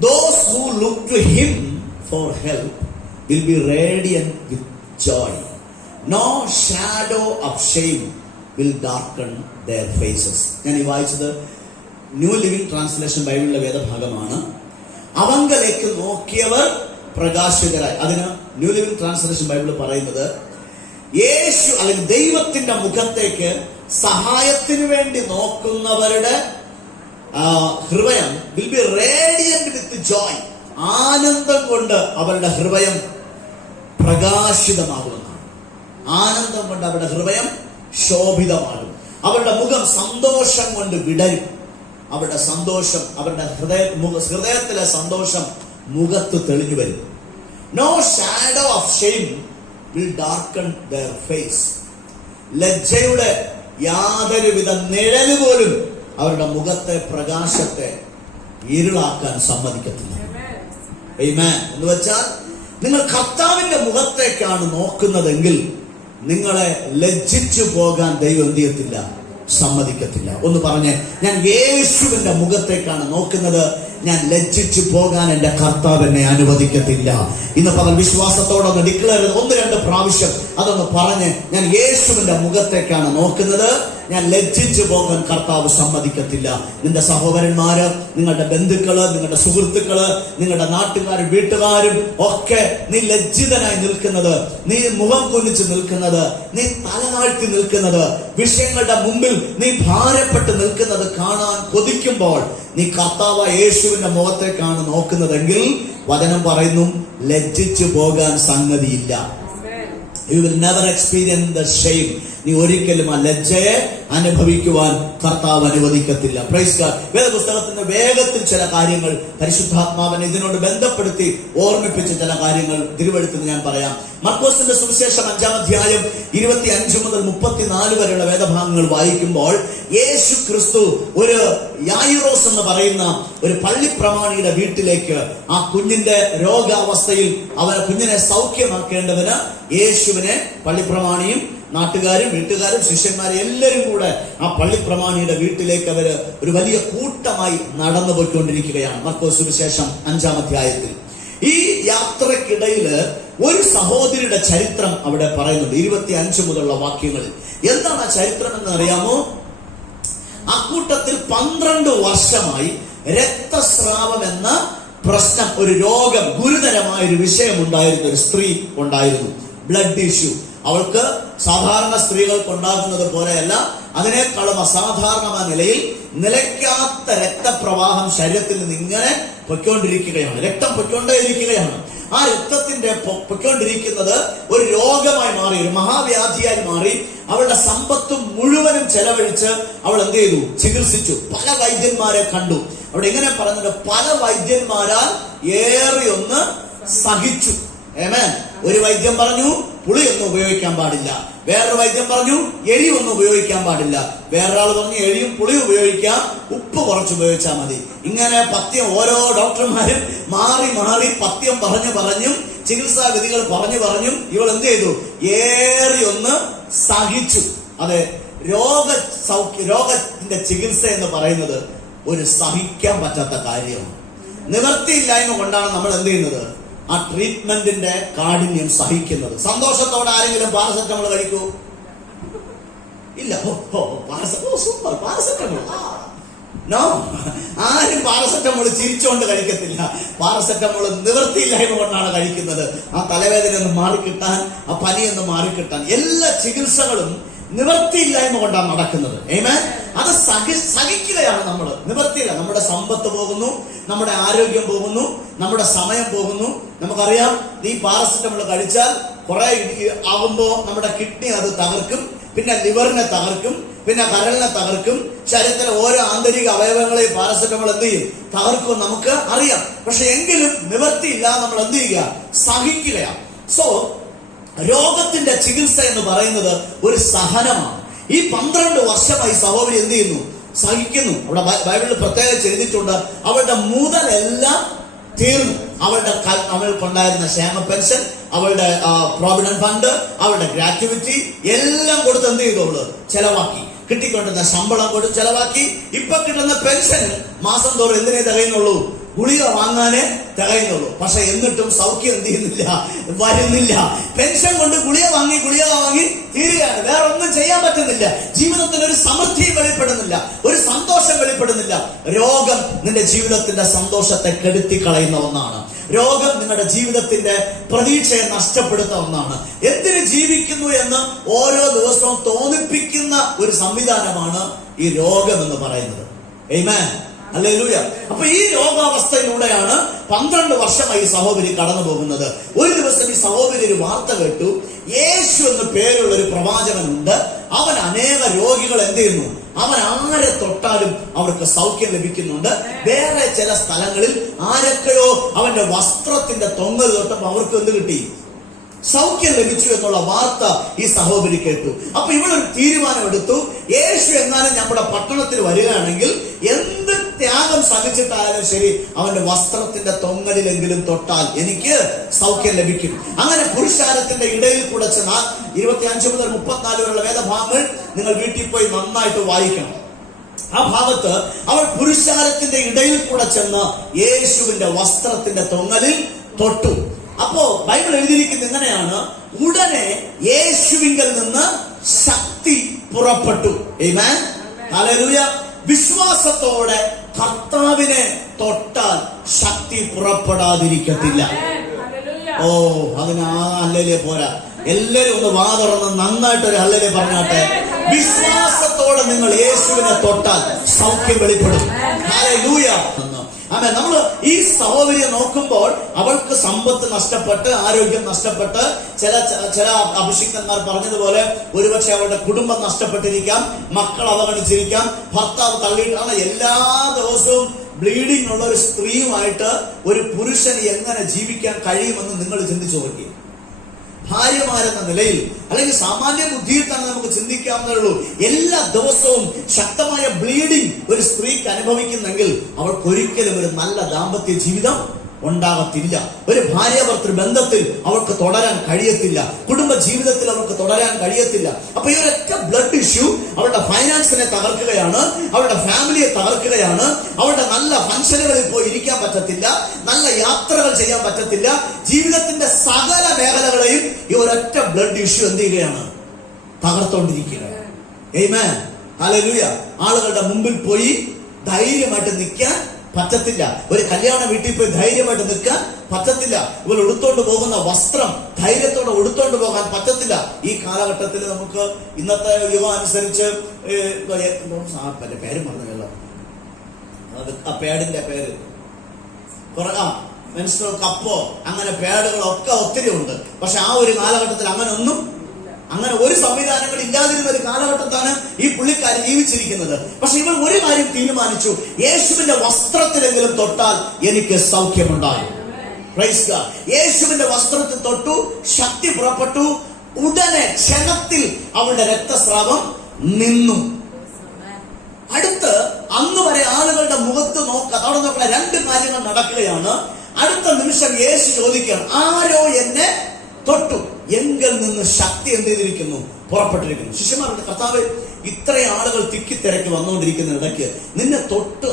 Those who look to him for help will be radiant with joy. No shadow of shame will darken their faces. ഞാൻ ഈ വായിച്ചത് new living translation ബൈബിളിലെ വേദഭാഗമാണ്. അവങ്കലേക്ക് നോക്കിയവർ പ്രകാശിതരായി. അതിന് new living translation Bible പറയുന്നത് യേശു അല്ലെങ്കിൽ ദൈവത്തിന്റെ മുഖത്തേക്ക് സഹായത്തിന് വേണ്ടി നോക്കുന്നവരുടെ ഹൃദയം വിൽ ബി റേഡിയന്റ് വിത്ത് ജോയ്. ആനന്ദം കൊണ്ട് അവരുടെ ഹൃദയം പ്രകാശിതമാകുമെന്നാണ്. ആനന്ദം കൊണ്ട് അവരുടെ ഹൃദയം ശോഭിതമാകും. അവരുടെ മുഖം സന്തോഷം കൊണ്ട് വിടരും. അവരുടെ സന്തോഷം, അവരുടെ ഹൃദയത്തിലെ സന്തോഷം മുഖത്ത് തെളിഞ്ഞു വരും. No shadow of shame will darken their face. ലജ്ജയുടെ യാതൊരുവിധ നിഴല് പോലും അവരുടെ മുഖത്തെ പ്രകാശത്തെ ഇരുളാക്കാൻ സമ്മതിക്കത്തില്ല. ആമേൻ. എന്ന് വെച്ചാൽ നിങ്ങൾ കർത്താവിന്റെ മുഖത്തേക്കാണ് നോക്കുന്നതെങ്കിൽ നിങ്ങളെ ലജ്ജിച്ചു പോകാൻ ദൈവം എന്ത് ചെയ്യത്തില്ല? സമ്മതിക്കത്തില്ല. ഒന്ന് പറഞ്ഞേ, ഞാൻ യേശുവിന്റെ മുഖത്തേക്കാണ് നോക്കുന്നത്, ഞാൻ ലജ്ജിച്ചു പോകാൻ എന്റെ കർത്താവ് എന്നെ അനുവദിക്കത്തില്ല. ഇന്ന് പകൽ വിശ്വാസത്തോടൊന്ന് ഡിക്ലെയർ ചെയ്ത് 1-2 പ്രാവശ്യം അതൊന്ന് പറഞ്ഞ്, ഞാൻ യേശുവിന്റെ മുഖത്തേക്കാണ് നോക്കുന്നത്, ഞാൻ ലജ്ജിച്ചു പോകാൻ കർത്താവ് സമ്മതിക്കത്തില്ല. നിന്റെ സഹോദരന്മാര്, നിങ്ങളുടെ ബന്ധുക്കള്, നിങ്ങളുടെ സുഹൃത്തുക്കള്, നിങ്ങളുടെ നാട്ടുകാരും വീട്ടുകാരും ഒക്കെ നീ ലജ്ജിതനായി നിൽക്കുന്നത്, നീ മുഖം കുനിച്ച് നിൽക്കുന്നത്, നീ തലതാഴ്ത്തി നിൽക്കുന്നത്, വിഷയങ്ങളുടെ മുമ്പിൽ നീ ഭാരപ്പെട്ട് നിൽക്കുന്നത് കാണാൻ കൊതിക്കുമ്പോൾ നീ കർത്താവ് യേശുവിന്റെ മുഖത്തേക്കാണ് നോക്കുന്നതെങ്കിൽ വചനം പറയുന്നു, ലജ്ജിച്ചു പോകാൻ സംഗതിയില്ല. You will never experience the shame. നീ ഒരിക്കലും ആ ലജ്ജയെ അനുഭവിക്കുവാൻ കർത്താവ് അനുവദിക്കത്തില്ല. Praise God. വേദപുസ്തകത്തിന്റെ വേഗത്തിൽ ചില കാര്യങ്ങൾ പരിശുദ്ധാത്മാവിനെ ഇതിനോട് ബന്ധപ്പെടുത്തി ഓർമ്മിപ്പിച്ച ചില കാര്യങ്ങൾ തിരുവെഴുത്തിൽ ഞാൻ പറയാം. മർക്കോസിന്റെ സുവിശേഷം 5-ാം അധ്യായം 25 മുതൽ 34 വരെയുള്ള വേദഭാഗങ്ങൾ വായിക്കുമ്പോൾ യേശു ക്രിസ്തു ഒരു യായിറോസ് എന്ന് പറയുന്ന ഒരു പള്ളിപ്രമാണിയുടെ വീട്ടിലേക്ക് ആ കുഞ്ഞിന്റെ രോഗാവസ്ഥയിൽ അവരെ കുഞ്ഞിനെ സൗഖ്യമാക്കേണ്ടതിന് യേശുവിനെ പള്ളിപ്രമാണിയും നാട്ടുകാരും വീട്ടുകാരും ശിഷ്യന്മാരും എല്ലാവരും കൂടെ ആ പള്ളിപ്രമാണിയുടെ വീട്ടിലേക്ക് അവര് ഒരു വലിയ കൂട്ടമായി നടന്നു പോയിക്കൊണ്ടിരിക്കുകയാണ്. മർക്കോസ് സുവിശേഷം 5-ാം അധ്യായത്തിൽ ഈ യാത്രക്കിടയില് ഒരു സഹോദരിയുടെ ചരിത്രം അവിടെ പറയുന്നുണ്ട്. 25 മുതലുള്ള വാക്യങ്ങളിൽ എന്താണ് ആ ചരിത്രം എന്ന് അറിയാമോ? അക്കൂട്ടത്തിൽ 12 വർഷമായി രക്തസ്രാവം എന്ന പ്രശ്നം, ഒരു രോഗം, ഗുരുതരമായ ഒരു വിഷയം ഉണ്ടായിരുന്ന ഒരു സ്ത്രീ ഉണ്ടായിരുന്നു. Blood issue. അവൾക്ക് സാധാരണ സ്ത്രീകൾക്ക് ഉണ്ടാകുന്നത് പോലെയല്ല, അതിനേക്കാളും അസാധാരണമായ നിലയിൽ നിലയ്ക്കാത്ത രക്തപ്രവാഹം ശരീരത്തിൽ നിന്ന് ഇങ്ങനെ പൊയ്ക്കൊണ്ടിരിക്കുകയാണ്. രക്തം പൊയ്ക്കൊണ്ടേയിരിക്കുകയാണ്. ആ രക്തത്തിന്റെ പൊയ്ക്കൊണ്ടിരിക്കുന്നത് ഒരു രോഗമായി മാറി, ഒരു മഹാവ്യാധിയായി മാറി. അവളുടെ സമ്പത്തും മുഴുവനും ചെലവഴിച്ച് അവൾ എന്ത് ചെയ്തു? ചികിത്സിച്ചു. പല വൈദ്യന്മാരെ കണ്ടു. അവിടെ ഇങ്ങനെ പറഞ്ഞിട്ട് പല വൈദ്യന്മാരാൽ ഏറിയൊന്ന് സഹിച്ചു. ആമേൻ. ഒരു വൈദ്യം പറഞ്ഞു പുളിയൊന്നും ഉപയോഗിക്കാൻ പാടില്ല, വേറൊരു വൈദ്യം പറഞ്ഞു എരിയൊന്നും ഉപയോഗിക്കാൻ പാടില്ല, വേറൊരാൾ പറഞ്ഞു എരിയും പുളിയും ഉപയോഗിക്കാം, ഉപ്പ് കുറച്ച് ഉപയോഗിച്ചാൽ മതി. ഇങ്ങനെ പഥ്യം ഓരോ ഡോക്ടർമാരും മാറി മാറി പഥ്യം പറഞ്ഞും ചികിത്സാ വിധികൾ പറഞ്ഞും ഇവൾ എന്ത് ചെയ്തു? ഏറിയൊന്ന് സഹിച്ചു. അതെ, രോഗത്തിന്റെ ചികിത്സ എന്ന് പറയുന്നത് ഒരു സഹിക്കാൻ പറ്റാത്ത കാര്യമാണ്. നിവൃത്തിയില്ലായ്മ കൊണ്ടാണ് നമ്മൾ എന്ത് ചെയ്യുന്നത്? ആ ട്രീറ്റ്മെന്റിന്റെ കാഠിന്യം സഹിക്കുന്നത്. സന്തോഷത്തോടെ ആരെങ്കിലും പാരസെറ്റമോൾ കഴിക്കൂ? ഇല്ല. Super paracetamol. നോ, ആരും പാരസെറ്റമോൾ ചിരിച്ചുകൊണ്ട് കഴിക്കത്തില്ല. പാരസെറ്റമോൾ നിവൃത്തിയില്ലായ്മ കൊണ്ടാണ് കഴിക്കുന്നത്. ആ തലവേദന ഒന്ന് മാറിക്കിട്ടാൻ, ആ പനിയൊന്ന് മാറിക്കിട്ടാൻ. എല്ലാ ചികിത്സകളും നിവൃത്തിയില്ലായ്മ കൊണ്ടാണ് നടക്കുന്നത്. ആമേൻ. അത് സഹിക്കുകയാണ് നമ്മൾ. നിവൃത്തിയില്ല. നമ്മുടെ സമ്പത്ത് പോകുന്നു, നമ്മുടെ ആരോഗ്യം പോകുന്നു, നമ്മുടെ സമയം പോകുന്നു. നമുക്കറിയാം, ഈ പാരസെറ്റമോൾ കഴിച്ചാൽ കുറെ ആകുമ്പോ നമ്മുടെ കിഡ്നി അത് തകർക്കും, പിന്നെ ലിവറിനെ തകർക്കും, പിന്നെ കരളിനെ തകർക്കും. ശരീരത്തിലെ ഓരോ ആന്തരിക അവയവങ്ങളെ പാരസെറ്റമോൾ എന്ത് ചെയ്യും? തകർക്കും. നമുക്ക് അറിയാം. പക്ഷെ എങ്കിലും നിവൃത്തിയില്ല, നമ്മൾ എന്ത് ചെയ്യുക? സഹിക്കുകയാണ്. സോ രോഗത്തിന്റെ ചികിത്സ എന്ന് പറയുന്നത് ഒരു സഹനമാണ്. ഈ 12 വർഷമായി സഹോദരി എന്ത് ചെയ്യുന്നു? സഹിക്കുന്നു. അവിടെ ബൈബിളിൽ പ്രത്യേകം ചെയ്തിട്ടുണ്ട്, അവളുടെ മുതലെല്ലാം തീർന്നു. അവൾക്കുണ്ടായിരുന്ന ക്ഷേമ പെൻഷൻ, അവളുടെ പ്രോവിഡന്റ് ഫണ്ട്, അവളുടെ ഗ്രാറ്റുവിറ്റി എല്ലാം കൊടുത്ത് എന്ത് ചെയ്തു? അവള് ചെലവാക്കി. കിട്ടിക്കൊണ്ടിരുന്ന ശമ്പളം കൊടുത്ത് ചെലവാക്കി. ഇപ്പൊ കിട്ടുന്ന പെൻഷൻ മാസം തോറും എന്തിനേ തികയുന്നുള്ളൂ? ഗുളിക വാങ്ങാനേ തികയുന്നുള്ളൂ. പക്ഷെ എന്നിട്ടും സൗഖ്യം എന്ത് ചെയ്യുന്നില്ല, വരുന്നില്ല. പെൻഷൻ കൊണ്ട് ഗുളിക വാങ്ങി തീരുകയാണ്. വേറെ ഒന്നും ചെയ്യാൻ പറ്റുന്നില്ല. ജീവിതത്തിൽ ഒരു സമൃദ്ധി വെളിപ്പെടുന്നില്ല, ഒരു സന്തോഷം വെളിപ്പെടുന്നില്ല. രോഗം നിന്റെ ജീവിതത്തിന്റെ സന്തോഷത്തെ കെടുത്തി കളയുന്ന ഒന്നാണ്. രോഗം നിങ്ങളുടെ ജീവിതത്തിന്റെ പ്രതീക്ഷയെ നഷ്ടപ്പെടുത്തുന്ന ഒന്നാണ്. എന്തിന് ജീവിക്കുന്നു എന്ന് ഓരോ ദിവസവും തോന്നിപ്പിക്കുന്ന ഒരു സംവിധാനമാണ് ഈ രോഗം എന്ന് പറയുന്നത്. ആമേൻ, ഹല്ലേലൂയ. അപ്പൊ ഈ രോഗാവസ്ഥയിലൂടെയാണ് 12 വർഷമായി ഈ സഹോദരി കടന്നു പോകുന്നത്. ഒരു ദിവസം ഈ സഹോദരി ഒരു വാർത്ത കേട്ടു. യേശു എന്ന് പേരുള്ള ഒരു പ്രവാചകനുണ്ട്. അവൻ അനേക രോഗികൾ എന്ത് ചെയ്യുന്നു, അവൻ ആരെ തൊട്ടാലും അവർക്ക് സൗഖ്യം ലഭിക്കുന്നുണ്ട്. വേറെ ചില സ്ഥലങ്ങളിൽ ആരൊക്കെയോ അവന്റെ വസ്ത്രത്തിന്റെ തൊങ്ങൽ തൊട്ടപ്പോൾ അവർക്ക് എന്ത് കിട്ടി, സൗഖ്യം ലഭിച്ചു എന്നുള്ള വാർത്ത ഈ സഹോദരി കേട്ടു. അപ്പൊ ഇവളൊരു തീരുമാനം എടുത്തു. യേശു എങ്ങാനും നമ്മുടെ പട്ടണത്തിൽ വരികയാണെങ്കിൽ എന്ത് ത്യാഗം സഹിച്ചിട്ടായാലും ശരി, അവന്റെ വസ്ത്രത്തിന്റെ തൊങ്ങലിലെങ്കിലും തൊട്ടാൽ എനിക്ക് സൗഖ്യം ലഭിക്കും. അങ്ങനെ പുരുഷാരത്തിന്റെ ഇടയിൽ കൂടെ ചെന്നാൽ 25 മുതൽ 34 വരെയുള്ള വേദഭാഗങ്ങൾ നിങ്ങൾ വീട്ടിൽ പോയി നന്നായിട്ട് വായിക്കണം. ആ ഭാഗത്ത് അവൾ പുരുഷാരത്തിന്റെ ഇടയിൽ കൂടെ ചെന്ന് യേശുവിന്റെ വസ്ത്രത്തിന്റെ തൊങ്ങലിൽ തൊട്ടു. അപ്പോ ബൈബിൾ എഴുതിയിരിക്കുന്നത് എങ്ങനെയാണ്, ഉടനെ യേശുവിങ്കൽ നിന്ന് ശക്തി പുറപ്പെട്ടു. ആമേൻ, ഹല്ലേലൂയ. വിശ്വാസത്തോടെ കർത്താവിനെ തൊട്ടാൽ ശക്തി പുറപ്പെടാതിരിക്കത്തില്ല. ഓ, അതിന് ആ ഹല്ലേലൂയ പോരാ. എല്ലാരും ഒന്ന് വാ തുറന്ന് നന്നായിട്ടൊരു ഹല്ലേലൂയ പറഞ്ഞാട്ടെ. വിശ്വാസത്തോടെ നിങ്ങൾ യേശുവിനെ തൊട്ടാൽ സൗഖ്യം വെളിപ്പെടും. ഹല്ലേലൂയ. ആമേൻ. നമ്മൾ ഈ സഹോദരിയെ നോക്കുമ്പോൾ അവൾക്ക് സമ്പത്ത് നഷ്ടപ്പെട്ട്, ആരോഗ്യം നഷ്ടപ്പെട്ട്, ചില അഭിഷിക്തന്മാർ പറഞ്ഞതുപോലെ ഒരുപക്ഷെ അവളുടെ കുടുംബം നഷ്ടപ്പെട്ടിരിക്കാം, മക്കൾ അവഗണിച്ചിരിക്കാം, ഭർത്താവ് തള്ളിയിട്ടാണ്. എല്ലാ ദിവസവും ബ്ലീഡിംഗ് ഉള്ള ഒരു സ്ത്രീയുമായിട്ട് ഒരു പുരുഷന് എങ്ങനെ ജീവിക്കാൻ കഴിയുമെന്ന് നിങ്ങൾ ചിന്തിച്ചു നോക്കി. ഭാര്യമാരെന്ന നിലയിൽ അല്ലെങ്കിൽ സാമാന്യ ബുദ്ധിയിൽ തന്നെ നമുക്ക് ചിന്തിക്കാവുന്നേ ഉള്ളൂ. എല്ലാ ദിവസവും ശക്തമായ ബ്ലീഡിംഗ് ഒരു സ്ത്രീക്ക് അനുഭവിക്കുന്നെങ്കിൽ അവൾക്കൊരിക്കലും ഒരു നല്ല ദാമ്പത്യ ജീവിതം ഉണ്ടാകത്തില്ല. ഒരു ഭാര്യ ഭർത്തൃ ബന്ധത്തിൽ അവൾക്ക് തുടരാൻ കഴിയത്തില്ല. കുടുംബ ജീവിതത്തിൽ അവൾക്ക് തുടരാൻ കഴിയത്തില്ല. അപ്പൊ ഈ ഒരൊറ്റ ബ്ലഡ് ഇഷ്യൂ അവളുടെ ഫൈനാൻസിനെ തകർക്കുകയാണ്, അവളുടെ ഫാമിലിയെ തകർക്കുകയാണ്. അവളുടെ നല്ല ഫംഗ്ഷനുകളിൽ പോയി ഇരിക്കാൻ പറ്റത്തില്ല, നല്ല യാത്രകൾ ചെയ്യാൻ പറ്റത്തില്ല. ജീവിതത്തിന്റെ സകല മേഖലകളെയും ഈ ഒരൊറ്റ ബ്ലഡ് ഇഷ്യൂ എന്ത് ചെയ്യുകയാണ്, തകർത്തോണ്ടിരിക്കുകയാണ്. ആമേൻ, ഹല്ലേലൂയ. ആളുകളുടെ മുമ്പിൽ പോയി ധൈര്യമായിട്ട് നിൽക്കാൻ പറ്റത്തില്ല. ഒരു കല്യാണ വീട്ടിൽ പോയി ധൈര്യമായിട്ട് നിൽക്കാൻ പറ്റത്തില്ല. ഇവർ ഉടുത്തോണ്ട് പോകുന്ന വസ്ത്രം ധൈര്യത്തോടെ ഉടുത്തോണ്ട് പോകാൻ പറ്റത്തില്ല. ഈ കാലഘട്ടത്തിൽ നമുക്ക് ഇന്നത്തെ യുവം അനുസരിച്ച് പേര് പറഞ്ഞല്ലോ, ആ പേടിന്റെ പേര് മെൻസ്ട്രൽ കപ്പോ അങ്ങനെ പേടുകളൊക്കെ ഒത്തിരി ഉണ്ട്. പക്ഷെ ആ ഒരു കാലഘട്ടത്തിൽ അങ്ങനെ ഒരു സംവിധാനങ്ങൾ ഇല്ലാതിരുന്ന ഒരു കാലഘട്ടത്താണ് ഈ പുള്ളിക്കാരി ജീവിച്ചിരിക്കുന്നത്. പക്ഷെ ഇവൾ ഒരു കാര്യം തീരുമാനിച്ചു, യേശുവിന്റെ വസ്ത്രത്തിലെങ്കിലും തൊട്ടാൽ എനിക്ക് സൗഖ്യമുണ്ടായി. Praise God. യേശുവിന്റെ വസ്ത്രത്തിൽ തൊട്ടു, ശക്തി പുറപ്പെട്ടു. ഉടനെ ക്ഷണത്തിൽ അവളുടെ രക്തസ്രാവം നിന്നു. അടുത്ത് അന്ന് വരെ ആളുകളുടെ മുഖത്ത് അവിടെ നോക്കുന്ന 2 കാര്യങ്ങൾ നടക്കുകയാണ്. അടുത്ത നിമിഷം യേശു ചോദിക്കുകയാണ്, ആരോ എന്നെ തൊട്ടു? എങ്കിൽ നിന്ന് ശക്തി എന്ത് ചെയ്തിരിക്കുന്നു, പുറപ്പെട്ടിരിക്കുന്നു. ശിഷ്യന്മാരുടെ കർത്താവ്, ഇത്രയും ആളുകൾ തിക്കിത്തിരക്കി വന്നുകൊണ്ടിരിക്കുന്ന ഇടയ്ക്ക് നിന്നെ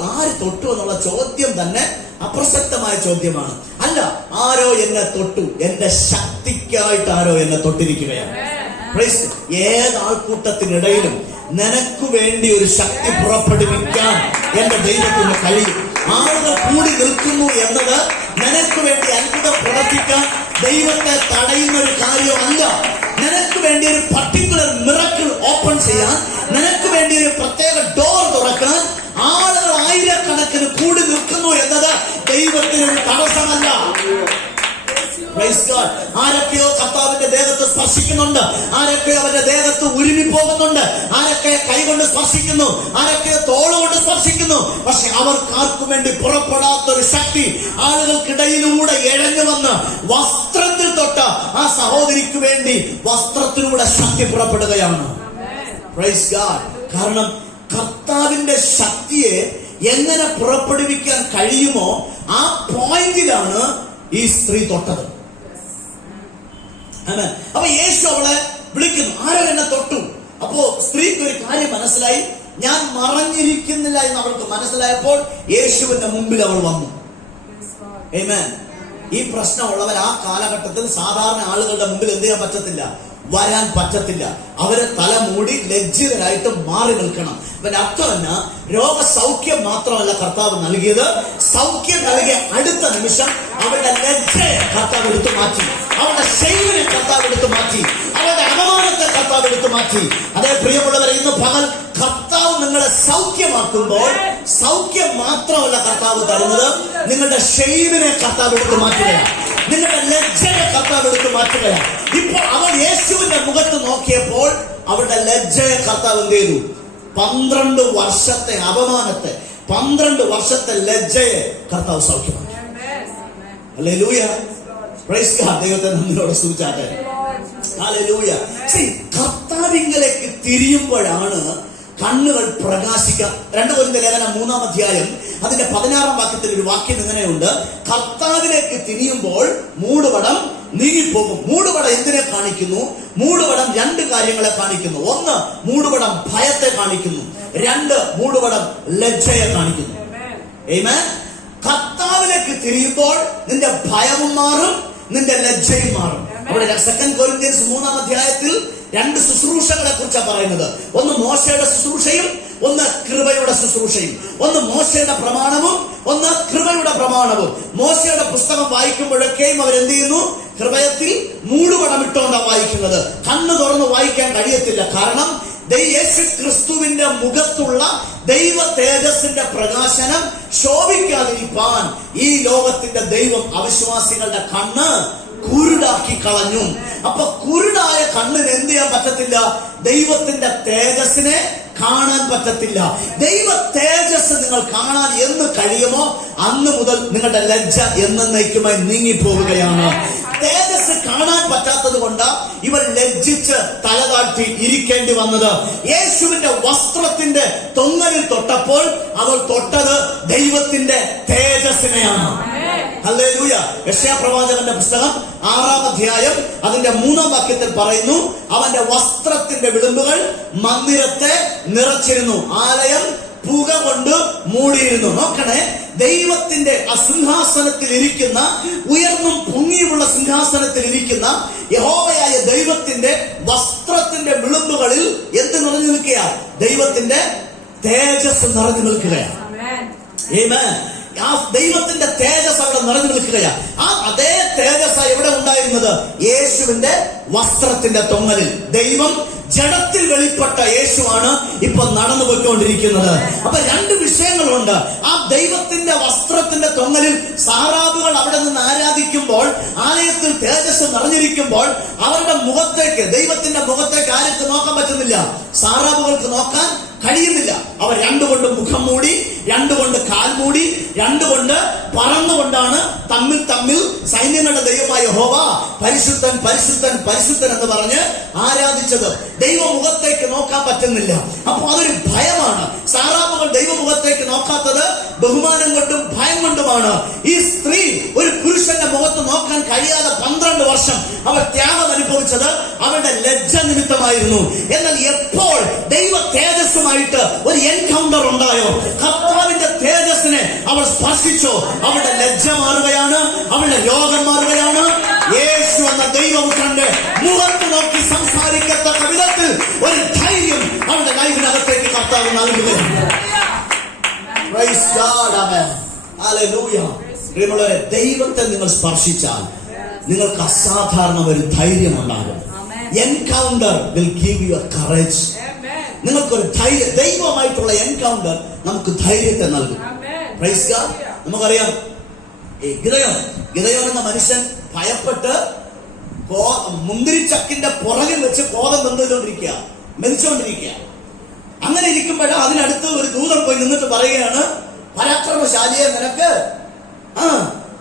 ആര് തൊട്ടു എന്നുള്ള ചോദ്യം തന്നെ അപ്രസക്തമായ ചോദ്യമാണ്. അല്ല, ആരോ എന്നെ തൊട്ടു, എന്റെ ശക്തിക്കായിട്ട് ആരോ എന്നെ തൊട്ടിരിക്കുകയാണ്. ഏത് ആൾക്കൂട്ടത്തിനിടയിലും നിനക്ക് വേണ്ടി ഒരു ശക്തി പുറപ്പെടുവിക്കാൻ എന്റെ ദൈവത്തിന് കഴിയും. ആളുകൾ കൂടി നിൽക്കുന്നു എന്നത് നിനക്ക് വേണ്ടി അത്ഭുതം പ്രവർത്തിക്കാൻ ദൈവത്തെ തടയുന്ന ഒരു കാര്യമല്ല. നിനക്ക് വേണ്ടി ഒരു പർട്ടിക്കുലർ മിറക്കിൾ ഓപ്പൺ ചെയ്യാൻ, നിനക്ക് വേണ്ടി ഒരു പ്രത്യേക ഡോർ തുറക്കാൻ ആളുകൾ ആയിരക്കണക്കിന് കൂടി നിൽക്കുന്നു എന്നത് ദൈവത്തിന് ഒരു തടസ്സമല്ല. ആരൊക്കെയോ കർത്താവിന്റെ ദേഹത്ത് സ്പർശിക്കുന്നുണ്ട്, ആരൊക്കെയോ അവന്റെ ദേഹത്ത് ഉരുമിപ്പോകുന്നുണ്ട്, ആരൊക്കെ കൈകൊണ്ട് സ്പർശിക്കുന്നു, ആരൊക്കെയോ തോളുകൊണ്ട് സ്പർശിക്കുന്നു. പക്ഷെ അവർക്കാർക്കും വേണ്ടി പുറപ്പെടാത്തൊരു ശക്തി ആളുകൾക്കിടയിലൂടെ ഇഴഞ്ഞു വന്ന് വസ്ത്രത്തിൽ തൊട്ട ആ സഹോദരിക്ക് വേണ്ടി വസ്ത്രത്തിലൂടെ ശക്തി പുറപ്പെടുകയാണ്. Praise God. കാരണം കർത്താവിന്റെ ശക്തിയെ എങ്ങനെ പുറപ്പെടുവിക്കാൻ കഴിയുമോ ആ പോയിന്റിലാണ് ഈ സ്ത്രീ തൊട്ടത്. അപ്പൊ യേശു അവളെ വിളിക്കുന്നു, ആരോ എന്നെ തൊട്ടു. അപ്പോ സ്ത്രീക്ക് ഒരു കാര്യം മനസ്സിലായി, ഞാൻ മറഞ്ഞിരിക്കുന്നില്ല എന്ന് അവൾക്ക് മനസ്സിലായപ്പോൾ യേശുവിന്റെ മുമ്പിൽ അവൾ വന്നു. ആമേൻ. ഈ പ്രശ്നമുള്ളവർ ആ കാലഘട്ടത്തിൽ സാധാരണ ആളുകളുടെ മുമ്പിൽ എന്ത് ചെയ്യാൻ പറ്റത്തില്ല, വരാൻ പറ്റത്തില്ല. അവരെ തലമൂടി ലജ്ജിതരായിട്ട് മാറി നിൽക്കണം. അവന്റെ അർത്ഥം എന്നാ, രോഗസൗഖ്യം മാത്രമല്ല കർത്താവ് നൽകിയത്, സൗഖ്യം നൽകിയ അടുത്ത നിമിഷം അവരുടെ ലജ്ജയെ കർത്താവ് എടുത്തു മാറ്റി, അവരുടെ ഷെയ്മിനെ കർത്താവ് എടുത്തു മാറ്റി, അവരുടെ അപമാനത്തെ കർത്താവ് എടുത്തു മാറ്റി. അതേ പ്രിയമുള്ളവരെ, ഇന്ന് പകൽ കർത്താവ് നിങ്ങളെ സൗഖ്യമാക്കുമ്പോൾ സൗഖ്യം മാത്രമല്ല കർത്താവ് തരുന്നത്, നിങ്ങളുടെ ഷെയ്മിനെ കർത്താവ് എടുത്തു മാറ്റുകയാണ്, നിങ്ങളുടെ ലജ്ജയെ കർത്താവ് എടുത്തു മാറ്റുകയാണ്. ഇപ്പോൾ അവൻ യേശുവിന്റെ മുഖത്ത് നോക്കിയപ്പോൾ അവരുടെ ലജ്ജയെ കർത്താവ് എന്ത് ചെയ്തു? 12 വർഷത്തെ അപമാനത്തെ, 12 വർഷത്തെ ലജ്ജയെ കർത്താവ് സൗഖ്യമാക്കി. Hallelujah, praise God. ദൈവത്തെ നന്ദിയോടെ സ്തുതിച്ചാട്ടെ. ഹല്ലേലൂയ. കർത്താവിങ്കലേക്ക് തിരിയുമ്പോഴാണ് കണ്ണുകൾ പ്രകാശിക്കുക. 2 കൊരിന്ത്യർ ലേഖനം 3-ാം അധ്യായം അതിന്റെ 16-ാം വാക്യത്തിൽ ഒരു വാക്യം ഇങ്ങനെയുണ്ട്: കർത്താവിലേക്ക് തിരിയുമ്പോൾ മൂടുപടം നീങ്ങിപ്പോകും. മൂടുപടം എന്തിനെ കാണിക്കുന്നു? മൂടുപടം 2 കാര്യങ്ങളെ കാണിക്കുന്നു. 1, മൂടുപടം ഭയത്തെ കാണിക്കുന്നു. 2, മൂടുപടം ലജ്ജയെ കാണിക്കുന്നു. ആമേൻ. കർത്താവിലേക്ക് തിരിയുമ്പോൾ നിന്റെ ഭയവും മാറും, നിന്റെ ലജ്ജയും മാറും. അവിടെ 2 കൊരിന്ത്യൻസ് 3-ാം അധ്യായത്തിൽ 2 ശുശ്രൂഷകളെ കുറിച്ചാണ് പറയുന്നത്. ഒന്ന് മോശയുടെ ശുശ്രൂഷയും, ഒന്ന് കൃപയുടെ ശുശ്രൂഷയും. ഒന്ന് മോശയുടെ പ്രമാണവും, ഒന്ന് കൃപയുടെ പ്രമാണവും. മോശയുടെ പുസ്തകം വായിക്കുമ്പോഴൊക്കെയും അവരെന്ത് ചെയ്യുന്നു? ഹൃദയത്തിൽ മൂടുപടം ഇട്ടുകൊണ്ടാണ് വായിക്കുന്നത്. കണ്ണ് തുറന്ന് വായിക്കാൻ കഴിയത്തില്ല. കാരണം യേശു ക്രിസ്തുവിന്റെ മുഖത്തുള്ള ദൈവ തേജസ്സിന്റെ പ്രകാശനം ശോഭിക്കാതിരിക്കാൻ ഈ ലോകത്തിന്റെ ദൈവം അവിശ്വാസികളുടെ കണ്ണ് കുരുടാക്കി കളഞ്ഞു. അപ്പൊ കുരുടായ കണ്ണിന് എന്ത് ചെയ്യാൻ പറ്റത്തില്ല? ദൈവത്തിന്റെ തേജസ്സിനെ കാണാൻ പറ്റത്തില്ല. ദൈവ തേജസ് നിങ്ങൾ കാണാൻ എന്ന് കഴിയുമോ അന്ന് മുതൽ നിങ്ങളുടെ ലജ്ജ എന്നേക്കുമായി നീങ്ങിപ്പോവുകയാണ്. തേജസ് കാണാൻ പറ്റാത്തത് കൊണ്ട് ഇവർ ലജ്ജിച്ച് തലതാഴ്ത്തി ഇരിക്കേണ്ടി വന്നത്. യേശുവിന്റെ വസ്ത്രത്തിന്റെ തൊങ്ങലിൽ തൊട്ടപ്പോൾ അവൾ തൊട്ടത് ദൈവത്തിന്റെ തേജസ്സിനെയാണ്. ഹല്ലേലൂയ. യെശയ്യാ പ്രവാചകന്റെ പുസ്തകം 6-ാം അധ്യായം അതിന്റെ 3-ാം വാക്യത്തിൽ പറയുന്നു, അവന്റെ വസ്ത്രത്തിന്റെ വിളിമ്പുകൾ മന്ദിരത്തെ നിറച്ചിരുന്നു, ആലയം പുക കൊണ്ട് മൂടിയിരുന്നു. നോക്കണേ, ദൈവത്തിന്റെ സിംഹാസനത്തിൽ ഇരിക്കുന്ന, ഉയർന്നും പൊങ്ങിയുമുള്ള സിംഹാസനത്തിൽ ഇരിക്കുന്ന യഹോവയായ ദൈവത്തിന്റെ വസ്ത്രത്തിന്റെ വിളിമ്പുകളിൽ എന്ത് നിറഞ്ഞു നിൽക്കുക? ദൈവത്തിന്റെ തേജസ് നിറഞ്ഞു നിൽക്കുകയാണ്. ആമേൻ. ആ ദൈവത്തിന്റെ തേജസ് അവിടെ നിറഞ്ഞു നിൽക്കുകയാണ്. ആ അതേ തേജസ് എവിടെ ഉണ്ടായിരുന്നത്? യേശുവിന്റെ വസ്ത്രത്തിന്റെ തൊങ്ങലിൽ. ദൈവം ജഡത്തിൽ വെളിപ്പെട്ട യേശുവാണ് ഇപ്പൊ നടന്നു പോയിക്കൊണ്ടിരിക്കുന്നത്. അപ്പൊ 2 വിഷയങ്ങളുണ്ട്. ആ ദൈവത്തിന്റെ വസ്ത്രത്തിന്റെ തൊങ്ങലിൽ സാറാബുകൾ അവിടെ നിന്ന് ആരാധിക്കുമ്പോൾ, ആലയത്തിൽ തേജസ് നിറഞ്ഞിരിക്കുമ്പോൾ അവരുടെ മുഖത്തേക്ക്, ദൈവത്തിന്റെ മുഖത്തേക്ക് ആർക്ക് നോക്കാൻ പറ്റുന്നില്ല? സാറാബുകൾക്ക് നോക്കാൻ കഴിയുന്നില്ല. അവർ 2 കൊണ്ട് മുഖം മൂടി, 2 കൊണ്ട് കാൽ മൂടി, 2 കൊണ്ട് പറന്നുകൊണ്ടാണ് തമ്മിൽ സൈന്യങ്ങളുടെ ദൈവമായ യഹോവ പരിശുദ്ധൻ പരിശുദ്ധൻ പരിശുദ്ധൻ എന്ന് പറഞ്ഞ് ആരാധിച്ചത്. ദൈവമുഖത്തേക്ക് നോക്കാൻ പറ്റുന്നില്ല. അപ്പൊ അതൊരു ഭയമാണ്. സാറാബുകൾ ദൈവമുഖത്തേക്ക് നോക്കാത്തത് ബഹുമാനം കൊണ്ടും ഭയം കൊണ്ടുമാണ്. ഈ സ്ത്രീ ഒരു പുരുഷന്റെ മുഖത്ത് നോക്കാൻ കഴിയാതെ 12 വർഷം അവൾ ത്യാഗം അനുഭവിച്ചത് അവളുടെ ലജ്ജ നിമിത്തമായിരുന്നു. എന്നാൽ എപ്പോൾ ദൈവ തേജസ്സുമായിട്ട് ഒരു എൻകൗണ്ടർ ഉണ്ടായോ, കർത്താവിന്റെ തേജസ്സിനെ അവൾ സ്പർശിച്ചോ, അവളുടെ ലജ്ജ മാറുകയാണ്, അവളുടെ രോഗം മാറുകയാണ്. യേശു എന്ന ദൈവപുത്രന്റെ മുഖത്ത് നോക്കി സംസാരിക്കത്തക്ക വിധത്തിൽ ഒരു ധൈര്യം അവളുടെ ലൈഫിനകത്തേക്ക് കർത്താവ് നൽകുകയാണ്. Praise God. ആമേൻ. ഹല്ലേലൂയ. പ്രിയമുള്ളവരെ, ദൈവത്തെ നിങ്ങൾ സ്പർശിച്ചാൽ നിങ്ങൾക്ക് അസാധാരണ ഒരു ധൈര്യം ഉണ്ടാകും. Encounter will give you courage. നിങ്ങൾക്കൊരു ധൈര്യം, ദൈവമായിട്ടുള്ള എൻകൗണ്ടർ നമുക്ക് ധൈര്യത്തെ നൽകും. Praise God. നമുക്കറിയാം, ഗിദയോൻ എന്ന മനുഷ്യൻ ഭയപ്പെട്ട് മുന്തിരിച്ചക്കിന്റെ പുറകിൽ വെച്ച് കോപം മെതിച്ചുകൊണ്ടിരിക്കുക. അങ്ങനെ ഇരിക്കുമ്പോഴാണ് അതിനടുത്ത് ഒരു ദൂതൻ പോയി നിന്നിട്ട് പറയുകയാണ്, പരാക്രമശാലിയെ, നിനക്ക്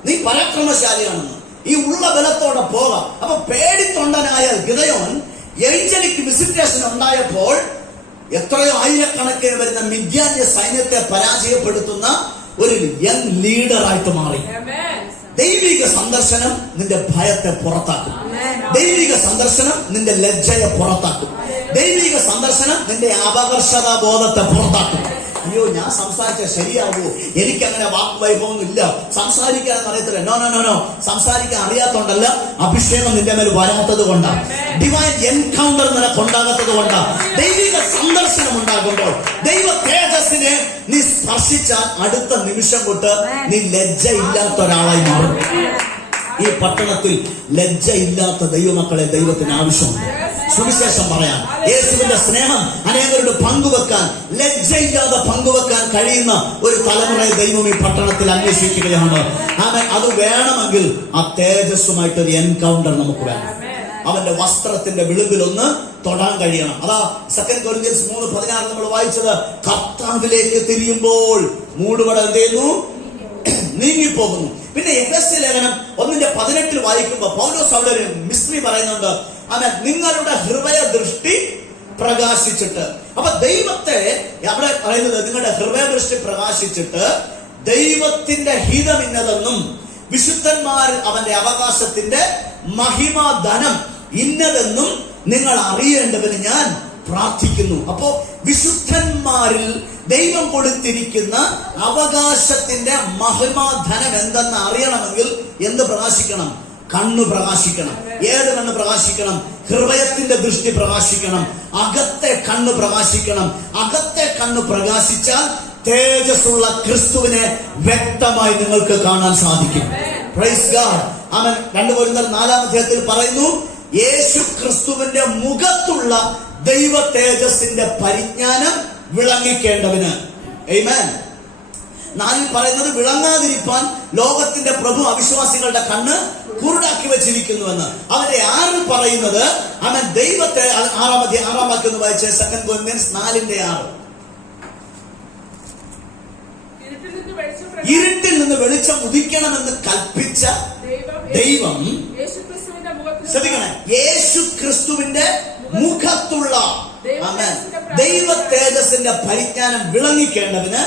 നീ പരാക്രമശാലിയാണെന്ന്, ഈ ഉള്ള ബലത്തോടെ പോകാം. അപ്പൊ പേടിത്തൊണ്ടനായ ഗിദയോൻ ഏഞ്ചലിക് വിസിറ്റേഷൻ ഉണ്ടായപ്പോൾ എത്രയോ ആയിരക്കണക്കിന് വരുന്ന മിദ്യാന്യ സൈന്യത്തെ പരാജയപ്പെടുത്തുന്ന ഒരു യങ് ലീഡറായിട്ട് മാറി. ദൈവിക സന്ദർശനം നിന്റെ ഭയത്തെ പുറത്താക്കും. ദൈവിക സന്ദർശനം നിന്റെ ലജ്ജയെ പുറത്താക്കും. ദൈവിക സന്ദർശനം നിന്റെ അപകർഷതാ ബോധത്തെ പുറത്താക്കും. അയ്യോ ഞാൻ സംസാരിച്ച ശരിയാവൂ, എനിക്കങ്ങനെ വാക്ക് വൈഭവം ഇല്ല, സംസാരിക്കാൻ അറിയത്തില്ല. നോ നോ നോ നോ, സംസാരിക്കാൻ അറിയാത്തോണ്ടല്ല, അഭിഷേകം നിന്റെ മേൽ വരാത്തത് കൊണ്ടാണ്. ഡിവൈൻ എൻകൗണ്ടർ നിനക്ക് ഉണ്ടാകാത്തത് കൊണ്ടാണ്. ദൈവിക സന്ദർശനം ഉണ്ടാകുമ്പോൾ ദൈവ തേജസ്സിനെ നീ സ്പർശിച്ചാൽ അടുത്ത നിമിഷം തൊട്ട് നീ ലജ്ജയില്ലാത്ത ഒരാളായി മാറും. ഈ പട്ടണത്തിൽ ലജ്ജയില്ലാത്ത ദൈവമക്കളെ ദൈവത്തിന് ആവശ്യമുണ്ട്. സുവിശേഷം പറയാൻ, യേശുവിന്റെ സ്നേഹം അനേകരോട് പങ്കുവെക്കാൻ, ലജ്ജയില്ലാതെ പങ്കുവെക്കാൻ കഴിയുന്ന ഒരു തലമുറയെ ദൈവം ഈ പട്ടണത്തിൽ അന്വേഷിക്കുകയാണ്. അത് വേണമെങ്കിൽ ആ തേജസ്സുമായിട്ടൊരു എൻകൗണ്ടർ നമുക്ക് വേണം. അവന്റെ വസ്ത്രത്തിന്റെ വിളിമ്പിലൊന്ന് തൊടാൻ കഴിയണം. അതാ 2 Corinthians 3:16 നമ്മൾ വായിച്ചത്. കർത്താവിലേക്ക് തിരിയുമ്പോൾ മൂടുപടം എന്ത് ചെയ്യുന്നു? നീങ്ങിപ്പോകുന്നു. പിന്നെ എഫെസ്യ ലേഖനം 1:18 വായിക്കുമ്പോൾ പൗലോസ് അവിടെ ഒരു മിസ്റ്ററി പറയുന്നുണ്ട്. അവൻ നിങ്ങളുടെ ഹൃദയ ദൃഷ്ടി പ്രകാശിച്ചിട്ട്. അപ്പൊ ദൈവത്തെ അവിടെ പറയുന്നത് നിങ്ങളുടെ ഹൃദയ ദൃഷ്ടി പ്രകാശിച്ചിട്ട് ദൈവത്തിന്റെ ഹിതം ഇന്നതെന്നും വിശുദ്ധന്മാർ അവന്റെ അവകാശത്തിന്റെ മഹിമാധനം ഇന്നതെന്നും നിങ്ങൾ അറിയേണ്ടതിന് ഞാൻ പ്രാർത്ഥിക്കുന്നു. അപ്പോ വിശുദ്ധന്മാരിൽ ദൈവം കൊടുത്തിരിക്കുന്ന അവകാശത്തിന്റെ മഹിമാധനം എന്തെന്ന് അറിയണമെങ്കിൽ എന്ത് പ്രകാശിക്കണം? കണ്ണു പ്രകാശിക്കണം. ഏത് കണ്ണ് പ്രകാശിക്കണം? ഹൃദയത്തിന്റെ ദൃഷ്ടി പ്രകാശിക്കണം. അകത്തെ കണ്ണ് പ്രകാശിക്കണം. അകത്തെ കണ്ണ് പ്രകാശിച്ചാൽ തേജസ്സുള്ള ക്രിസ്തുവിനെ വ്യക്തമായി നിങ്ങൾക്ക് കാണാൻ സാധിക്കും. Praise God. അവൻ 2 Corinthians 4 പറയുന്നു, യേശു ക്രിസ്തുവിന്റെ മുഖത്തുള്ള ദൈവ തേജസ്സിന്റെ പരിജ്ഞാനം വിളങ്ങിക്കേണ്ടവന്. ആമേൻ. 4 പറയുന്നത് വിളങ്ങാതിരിപ്പാൻ ലോകത്തിന്റെ പ്രഭു അവിശ്വാസികളുടെ കണ്ണ് കുരുടാക്കി വെച്ചിരിക്കുന്നുവെന്ന്. അവന്റെ 6 പറയുന്നത് അവൻ ദൈവത്തെ 6 വാക്യം വായിച്ച 2 Corinthians 4:6 ഇരുട്ടിൽ നിന്ന് വെളിച്ചം ഉദിക്കണമെന്ന് കൽപ്പിച്ച ദൈവം, ശ്രദ്ധിക്കണേ, യേശു ക്രിസ്തുവിന്റെ മുഖത്തുള്ള ദൈവ തേജസ്സിന്റെ പരിജ്ഞാനം വിളങ്ങിക്കേണ്ടതിന്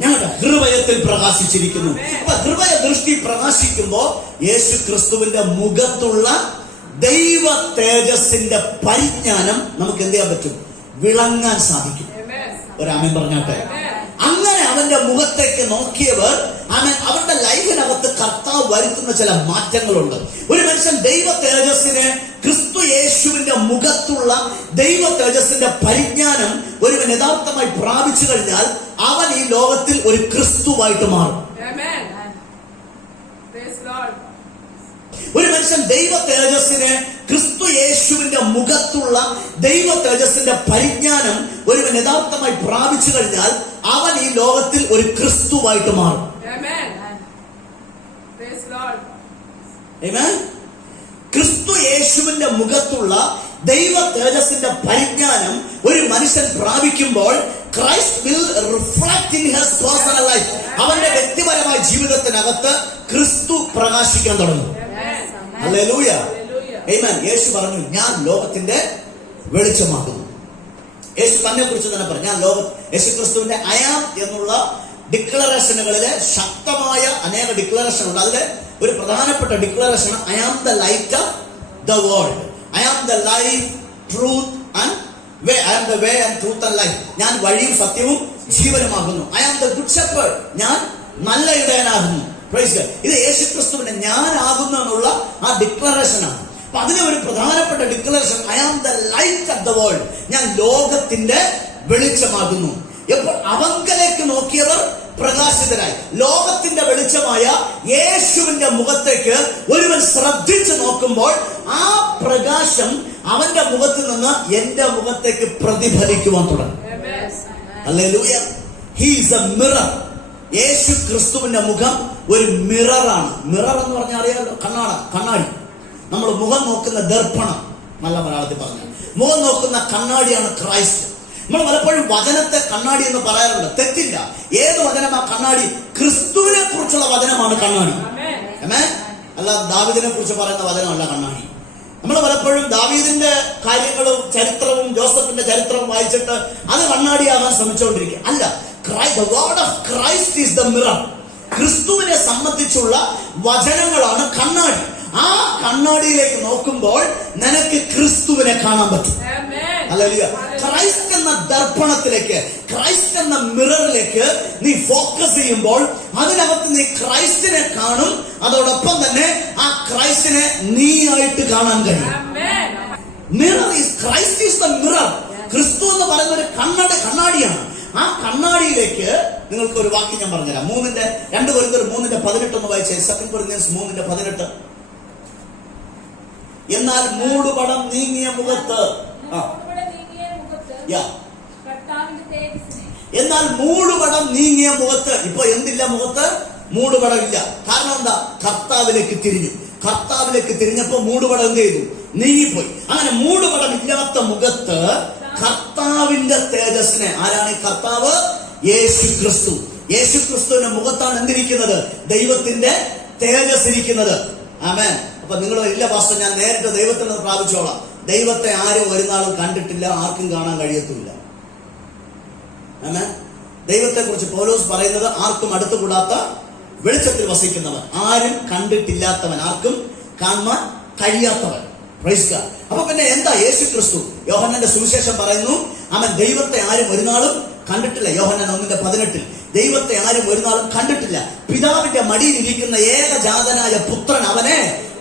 ഞങ്ങളുടെ ഹൃദയത്തിൽ പ്രകാശിച്ചിരിക്കുന്നു. അപ്പൊ ഹൃദയ ദൃഷ്ടി പ്രകാശിക്കുമ്പോ യേശു ക്രിസ്തുവിന്റെ മുഖത്തുള്ള ദൈവ തേജസ്സിന്റെ പരിജ്ഞാനം നമുക്ക് എന്ത് ചെയ്യാൻ പറ്റും? വിളങ്ങാൻ സാധിക്കും. ഒരാമൻ പറഞ്ഞാട്ടെ. അങ്ങനെ അവന്റെ മുഖത്തേക്ക് നോക്കിയവർ അവരുടെ ലൈഫിനകത്ത് കർത്താവ് വരുത്തുന്ന ചില മാറ്റങ്ങളുണ്ട്. ഒരു മനുഷ്യൻ ദൈവ തേജസ്സിനെ, ക്രിസ്തു യേശുവിന്റെ മുഖത്തുള്ള ദൈവ തേജസ്സിന്റെ പരിജ്ഞാനം ഒരുവൻ യഥാർത്ഥമായി പ്രാപിച്ചു കഴിഞ്ഞാൽ അവൻ ഈ ലോകത്തിൽ ഒരു ക്രിസ്തുവായിട്ട് മാറും. ഒരു മനുഷ്യൻ ദൈവ തേജസ്സിനെ, ക്രിസ്തു യേശുവിന്റെ മുഖത്തുള്ള ദൈവ തേജസ്സിന്റെ പരിജ്ഞാനം ഒരുവൻ യഥാർത്ഥമായി പ്രാപിച്ചു കഴിഞ്ഞാൽ അവൻ ഈ ലോകത്തിൽ ഒരു ക്രിസ്തുവായിട്ട് മാറും. ക്രിസ്തു യേശുവിന്റെ മുഖത്തുള്ള ദൈവ തേജസ്സിന്റെ പരിജ്ഞാനം ഒരു മനുഷ്യൻ പ്രാപിക്കുമ്പോൾ Christ will reflect in his personal life. അവന്റെ വ്യക്തിപരമായ ജീവിതത്തിനകത്ത് ക്രിസ്തു പ്രകാശിക്കാൻ തുടങ്ങും. ഹല്ലേലൂയ. ആമേൻ. യേശു പറഞ്ഞു, ഞാൻ ലോകത്തിന്റെ വെളിച്ചമാകുന്നു. യേശു തന്നെ കുറിച്ച് തന്നെ പറഞ്ഞു, ഞാൻ യേശു ക്രിസ്തുവിന്റെ അയാം എന്നുള്ള ഡിക്ലറേഷനുകളിലെ ശക്തമായ അനേക ഡിക്ലറേഷൻ ഉണ്ട്. അതിലെ ഒരു പ്രധാനപ്പെട്ട declaration, I am the light of the world, I am the life, truth and way, I am the way and truth and life. ഞാൻ വഴിയും സത്യവും ജീവനുമാകുന്നു. I am the good shepherd, ഞാൻ നല്ല ഇടയനാകുന്നു. ഇത് യേശു ക്രിസ്തുവിന്റെ ഞാനാകുന്നു എന്നുള്ള ആ ഡിക്ലറേഷനാണ്. അപ്പൊ അതിലെ ഒരു പ്രധാനപ്പെട്ട declaration, I am the light of the world, ഞാൻ ലോകത്തിന്റെ വെളിച്ചമാകുന്നു. എപ്പോൾ അവങ്കലേക്ക് നോക്കിയവർ പ്രകാശിതരായി. ലോകത്തിന്റെ വെളിച്ചമായ യേശുവിന്റെ മുഖത്തേക്ക് ഒരുവൻ ശ്രദ്ധിച്ചു നോക്കുമ്പോൾ ആ പ്രകാശം അവന്റെ മുഖത്തിൽ നിന്ന് എന്റെ മുഖത്തേക്ക് പ്രതിഫലിക്കുവാൻ തുടങ്ങും. Hallelujah. He is a mirror. യേശു ക്രിസ്തുവിന്റെ മുഖം ഒരു മിററാണ്. മിറർ എന്ന് പറഞ്ഞാൽ അറിയാമല്ലോ, കണ്ണാടി. നമ്മൾ മുഖം നോക്കുന്ന ദർപ്പണം, നല്ല മലയാളത്തിൽ പറഞ്ഞു, മുഖം നോക്കുന്ന കണ്ണാടിയാണ് ക്രൈസ്റ്റ്. നമ്മൾ പലപ്പോഴും വചനത്തെ കണ്ണാടി എന്ന് പറയാറുണ്ട്. തെറ്റില്ല. ഏത് വചനമാ കണ്ണാടി? ക്രിസ്തുവിനെ കുറിച്ചുള്ള വചനമാണ് കണ്ണാടി. അല്ല ദാവീദിനെ കുറിച്ച് പറയുന്ന വചനമല്ല കണ്ണാടി. നമ്മൾ പലപ്പോഴും ദാവീദിന്റെ കാര്യങ്ങളും ചരിത്രവും ജോസഫിന്റെ ചരിത്രവും വായിച്ചിട്ട് അത് കണ്ണാടിയാകാൻ ശ്രമിച്ചുകൊണ്ടിരിക്കുക. അല്ല, the word of Christ is the mirror. ക്രിസ്തുവിനെ സംബന്ധിച്ചുള്ള വചനങ്ങളാണ് കണ്ണാടി. ആ ആ കണ്ണാടിയിലേക്ക് നോക്കുമ്പോൾ നിനക്ക് ക്രിസ്തുവിനെ കാണാൻ പറ്റും. ഹല്ലേലൂയ. ക്രൈസ്റ്റ് എന്ന ദർപ്പണത്തിലേക്ക്, ക്രൈസ്റ്റ് എന്ന മിററിലേക്ക് നീ ഫോക്കസ് ചെയ്യുമ്പോൾ അതിനകത്ത് നീ ക്രൈസ്റ്റിനെ കാണും. അതോടൊപ്പം തന്നെ ആ ക്രൈസ്റ്റിനെ നീ ആയിട്ട് കാണാൻ കഴിയും. Mirror is Christ is the mirror. ക്രിസ്തു എന്ന് പറയുന്ന ഒരു കണ്ണാടിയാണ്. ആ കണ്ണാടിയിലേക്ക് നിങ്ങൾക്ക് ഒരു വാക്യം ഞാൻ പറഞ്ഞുതരാം. 2 കൊരിന്ത്യർ 3:18 ഒന്ന് വായിച്ചേ. 2 കൊരിന്ത്യൻസ് 3:18. എന്നാൽ മൂടുപടം നീങ്ങിയ മുഖത്ത്, എന്നാൽ മൂടുപടം നീങ്ങിയ മുഖത്ത്, ഇപ്പൊ എന്തില്ല മുഖത്ത്? മൂടുപടം ഇല്ല. കാരണം എന്താ? കർത്താവിലേക്ക് തിരിഞ്ഞു. കർത്താവിലേക്ക് തിരിഞ്ഞപ്പോ മൂടുപടം എന്ത് ചെയ്തു? നീങ്ങിപ്പോയി. അങ്ങനെ മൂടുപടം ഇല്ലാത്ത മുഖത്ത് കർത്താവിന്റെ തേജസ്സിനെ, ആരാണ് ഈ കർത്താവ്? യേശു ക്രിസ്തു. യേശു ക്രിസ്തുവിന്റെ മുഖത്താണ് എന്തിരിക്കുന്നത്? ദൈവത്തിന്റെ തേജസ് ഇരിക്കുന്നത്. ആമേൻ. അപ്പൊ നിങ്ങൾ ഇല്ല പാസ്റ്റർ, ഞാൻ നേരിട്ട് ദൈവത്തിൽ നിന്ന് പ്രാപിച്ചോളാം. ദൈവത്തെ ആരും ഒരു നാളും കണ്ടിട്ടില്ല, ആർക്കും കാണാൻ കഴിയത്തില്ല. ആമേൻ. ദൈവത്തെ കുറിച്ച് പൗലോസ് പറയുന്നത് ആർക്കും അടുത്തുകൂടാത്ത വെളിച്ചത്തിൽ വസിക്കുന്നവൻ, ആരും കണ്ടിട്ടില്ലാത്തവൻ, ആർക്കും കാണാൻ കഴിയാത്തവൻ. Praise God. അപ്പൊ പിന്നെ എന്താ യേശു ക്രിസ്തു? യോഹന്നാന്റെ സുവിശേഷം പറയുന്നു, അവൻ ദൈവത്തെ ആരും ഒരു നാളും കണ്ടിട്ടില്ല. യോഹന്നാൻ 1:18 ദൈവത്തെ ആരും ഒരു നാളും കണ്ടിട്ടില്ല. പിതാവിന്റെ മടിയിൽ ഇരിക്കുന്ന ഏകജാതനായ പുത്രൻ അവനെ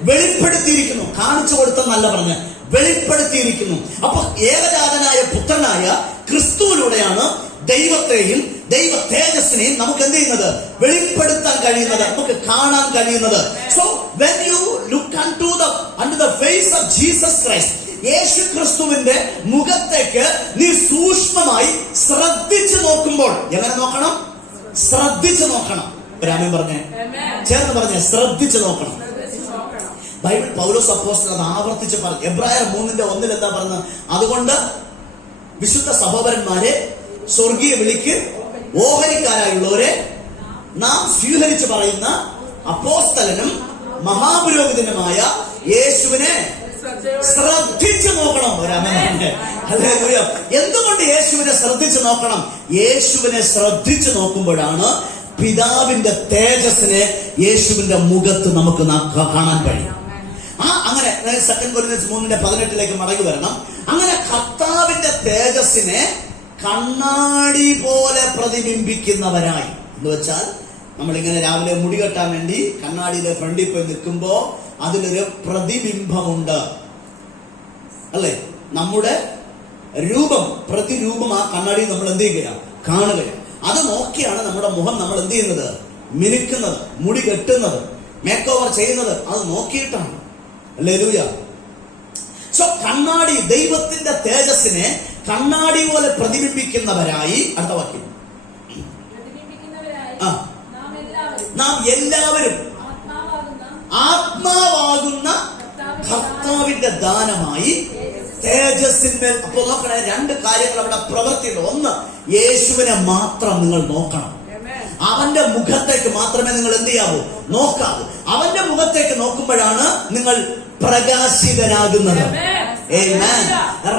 വെളിപ്പെടുത്തിയിരിക്കുന്നു. കാണിച്ചു കൊടുത്തെന്നല്ല പറഞ്ഞ്, വെളിപ്പെടുത്തിയിരിക്കുന്നു. അപ്പൊ ഏകജാതനായ പുത്രനായ ക്രിസ്തുവിലൂടെയാണ് ദൈവത്തെയും ദൈവ തേജസ്സിനെയും നമുക്ക് എന്ത് ചെയ്യുന്നത്? വെളിപ്പെടുത്താൻ കഴിയുന്നത്, നമുക്ക് കാണാൻ കഴിയുന്നത്. So when you look unto the face of Jesus Christ, യേശു ക്രിസ്തുവിന്റെ മുഖത്തേക്ക് നീ സൂക്ഷ്മമായി ശ്രദ്ധിച്ചു നോക്കുമ്പോൾ, എങ്ങനെ നോക്കണം? ശ്രദ്ധിച്ചു നോക്കണം. രാമൻ പറഞ്ഞേ, ചേർന്ന് പറഞ്ഞേ, ശ്രദ്ധിച്ചു നോക്കണം. ബൈബിൾ പൗലോസ് അപ്പോസ്തലൻ അത് ആവർത്തിച്ച് പറഞ്ഞു. എബ്രായർ 3:1 എന്താ പറഞ്ഞത്? അതുകൊണ്ട് വിശുദ്ധ സഹോദരന്മാരെ, സ്വർഗീയ വിളിക്ക് ഓഹരിക്കാരായുള്ളവരെ നാം സ്വീകരിച്ച് പറയുന്ന അപ്പോസ്തലനും മഹാപുരോഹിതനുമായ യേശുവിനെ ശ്രദ്ധിച്ചു നോക്കണം. എന്തുകൊണ്ട് യേശുവിനെ ശ്രദ്ധിച്ചു നോക്കണം? യേശുവിനെ ശ്രദ്ധിച്ചു നോക്കുമ്പോഴാണ് പിതാവിന്റെ തേജസ്സിനെ യേശുവിന്റെ മുഖത്ത് നമുക്ക് കാണാൻ കഴിയും. അങ്ങനെ 2 കൊരിന്ത്യൻസ് 3:18 മടങ്ങി വരണം. അങ്ങനെ കർത്താവിന്റെ തേജസ്സിനെ കണ്ണാടി പോലെ പ്രതിബിംബിക്കുന്നവരായി, എന്ന് വെച്ചാൽ നമ്മളിങ്ങനെ രാവിലെ മുടി കെട്ടാൻ വേണ്ടി കണ്ണാടിയിലെ ഫ്രണ്ടിൽ പോയി നിൽക്കുമ്പോ അതിലൊരു പ്രതിബിംബമുണ്ട്, അല്ലേ? നമ്മുടെ രൂപം, പ്രതിരൂപം ആ കണ്ണാടി നമ്മൾ എന്ത് ചെയ്യുകയാണ്? കാണുകയാണ്. അത് നോക്കിയാണ് നമ്മുടെ മുഖം നമ്മൾ എന്ത് ചെയ്യുന്നത്? മിനുക്കുന്നത്, മുടി കെട്ടുന്നത്, മേക്ക് ഓവർ ചെയ്യുന്നത്. അത് നോക്കിയിട്ടാണ്. ഹല്ലേലൂയ. സോ കണ്ണാടി, ദൈവത്തിന്റെ തേജസ്സിനെ കണ്ണാടി പോലെ പ്രതിബിംബിക്കുന്നവരായി. അടുത്ത വാക്യം, നാം എല്ലാവരും ആത്മാവാകുന്ന കർത്താവിന്റെ ദാനമായി തേജസ്സിന്മേൽ. അപ്പൊ നോക്കണേ, 2 കാര്യങ്ങൾ അവിടെ പ്രവർത്തിയുണ്ട്. ഒന്ന്, യേശുവിനെ മാത്രം നിങ്ങൾ നോക്കണം. അവന്റെ മുഖത്തേക്ക് മാത്രമേ നിങ്ങൾ എന്ത് ചെയ്യാവൂ? നോക്കാവൂ. അവന്റെ മുഖത്തേക്ക് നോക്കുമ്പോഴാണ് നിങ്ങൾ പ്രകാശിതനാകുന്നത്,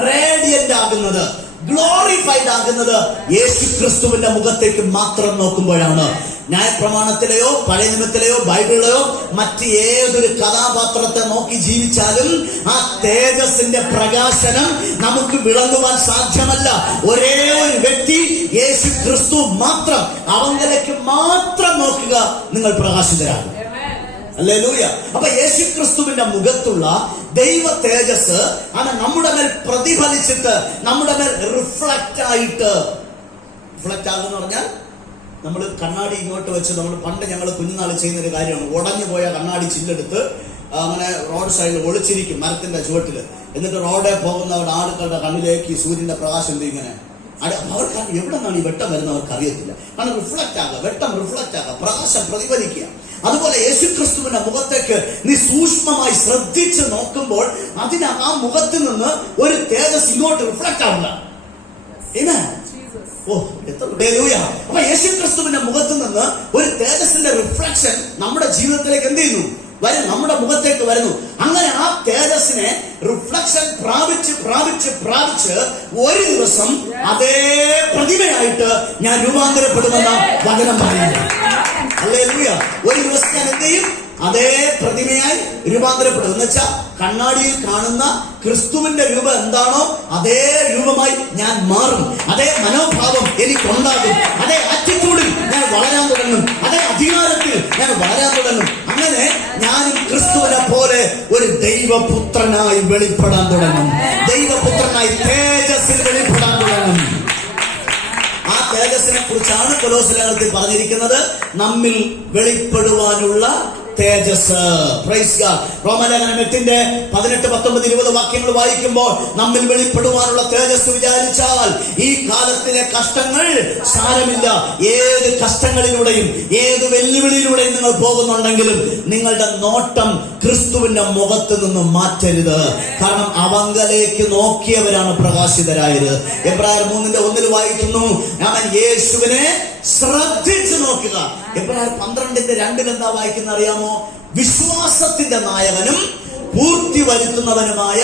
റേഡിയന്റ് ആകുന്നത്, ഗ്ലോറിഫൈഡ് ആകുന്നത് യേശു ക്രിസ്തുവിന്റെ മുഖത്തേക്ക് മാത്രം നോക്കുമ്പോഴാണ്. ന്യായപ്രമാണത്തിലെയോ പഴയ നിയമത്തിലെയോ ബൈബിളിലെയോ മറ്റ് ഏതൊരു കഥാപാത്രത്തെ നോക്കി ജീവിച്ചാലും ആ തേജസ്സിന്റെ പ്രകാശനം നമുക്ക് വിളങ്ങുവാൻ സാധ്യമല്ല. ഒരേ ഒരു വ്യക്തി, യേശു ക്രിസ്തു മാത്രം. അവങ്കിലേക്ക് മാത്രം നോക്കുക, നിങ്ങൾ പ്രകാശിതരാകും. ഹല്ലേലൂയ. അപ്പൊ യേശു ക്രിസ്തുവിന്റെ മുഖത്തുള്ള ദൈവ തേജസ് അത് നമ്മുടെ മേൽ പ്രതിഫലിച്ചിട്ട് നമ്മുടെ മേൽ റിഫ്ലക്റ്റ് ആയിട്ട്, റിഫ്ലക്റ്റ് ആകുന്ന പറഞ്ഞാൽ നമ്മൾ കണ്ണാടി ഇങ്ങോട്ട് വെച്ച്, നമ്മൾ പണ്ട് ഞങ്ങൾ കുഞ്ഞുനാൾ ചെയ്യുന്ന ഒരു കാര്യമാണ്, ഉടഞ്ഞു പോയ കണ്ണാടി ചില്ലെടുത്ത് അങ്ങനെ റോഡ് സൈഡിൽ ഒളിച്ചിരിക്കും മരത്തിന്റെ ചുവട്ടില്. എന്നിട്ട് റോഡേ പോകുന്നവരുടെ ആളുകളുടെ കണ്ണിലേക്ക് ഈ സൂര്യന്റെ പ്രകാശം ഇങ്ങനെ അവർക്ക് എവിടെ നിന്നാണ് ഈ വെട്ടം വരുന്നത് അവർക്ക് അറിയത്തില്ല. കാരണം റിഫ്ലക്റ്റ് ആകുക, വെട്ടം റിഫ്ലക്റ്റ് ആകുക, പ്രകാശം പ്രതിഫലിക്കുക. അതുപോലെ യേശു ക്രിസ്തുവിന്റെ മുഖത്തേക്ക് നീ സൂക്ഷ്മമായി ശ്രദ്ധിച്ച് നോക്കുമ്പോൾ അതിന് ആ മുഖത്ത് നിന്ന് ഒരു തേജസ് ഇങ്ങോട്ട് റിഫ്ലക്റ്റ് ആവുക. അപ്പൊ യേശു ക്രിസ്തുവിന്റെ മുഖത്ത് നിന്ന് ഒരു തേജസ്സിന്റെ റിഫ്ലക്ഷൻ നമ്മുടെ ജീവിതത്തിലേക്ക് എന്ത് ചെയ്യുന്നു? വരും, നമ്മുടെ മുഖത്തേക്ക് വരുന്നു. അങ്ങനെ ആ തേജസ്സിനെ റിഫ്ലക്ഷൻ പ്രാപിച്ച് പ്രാപിച്ച് പ്രാപിച്ച് ഒരു ദിവസം അതേ പ്രതിമയായിട്ട് ഞാൻ രൂപാന്തരപ്പെടുമെന്ന വചനം പറയുന്നു. ഹല്ലേലൂയ. ഒരു ദിവസം ഞാൻ എന്ത് ചെയ്യും? അതേ പ്രതിമയായി രൂപാന്തരപ്പെടും. എന്ന് വെച്ചാൽ കണ്ണാടിയിൽ കാണുന്ന ക്രിസ്തുവിന്റെ രൂപം എന്താണോ അതേ രൂപമായി ഞാൻ മാറും. അതേ മനോഭാവം എനിക്കുണ്ടാകും. അതേ ആറ്റിറ്റ്യൂഡിൽ ഞാൻ വളരാൻ തുടങ്ങും. അതേ അധികാരത്തിൽ ഞാൻ വളരാൻ തുടങ്ങും. അങ്ങനെ ഞാനും ക്രിസ്തുവിനെ പോലെ ഒരു ദൈവപുത്രനായി വെളിപ്പെടാൻ തുടങ്ങും. ദൈവപുത്രനായി തേജസ്സിൽ വെളിപ്പെടാൻ തുടങ്ങും. ആ തേജസ്സിനെ കുറിച്ചാണ് കൊലോസ്യലേഖനത്തിൽ പറഞ്ഞിരിക്കുന്നത്, നമ്മിൽ വെളിപ്പെടുവാനുള്ള തേജസ്. Praise God. റോമലേഖനം 8:18-19-20 വാക്യങ്ങൾ വായിക്കുമ്പോൾ നമ്മിൽ വെളിപ്പെടുവാനുള്ള തേജസ് വിചാരിച്ചാൽ ഈ കാലത്തിലെ കഷ്ടങ്ങൾ സാരമില്ല. ഏത് കഷ്ടങ്ങളിലൂടെയും ഏത് വെല്ലുവിളിയിലൂടെയും നിങ്ങൾ പോകുന്നുണ്ടെങ്കിലും നിങ്ങളുടെ നോട്ടം ക്രിസ്തുവിന്റെ മുഖത്ത് നിന്ന് മാറ്റരുത്. കാരണം അവങ്കലേക്ക് നോക്കിയവരാണ് പ്രകാശിതരായത്. എബ്രായർ 3:1 വായിക്കുന്നു, അവൻ യേശുവിനെ ശ്രദ്ധിച്ചു നോക്കുക. എബ്രായർ 12:2 എന്താ വായിക്കുന്ന അറിയാമോ? വിശ്വാസത്തിന്റെ നായകനും പൂർത്തി വരുത്തുന്നവനുമായ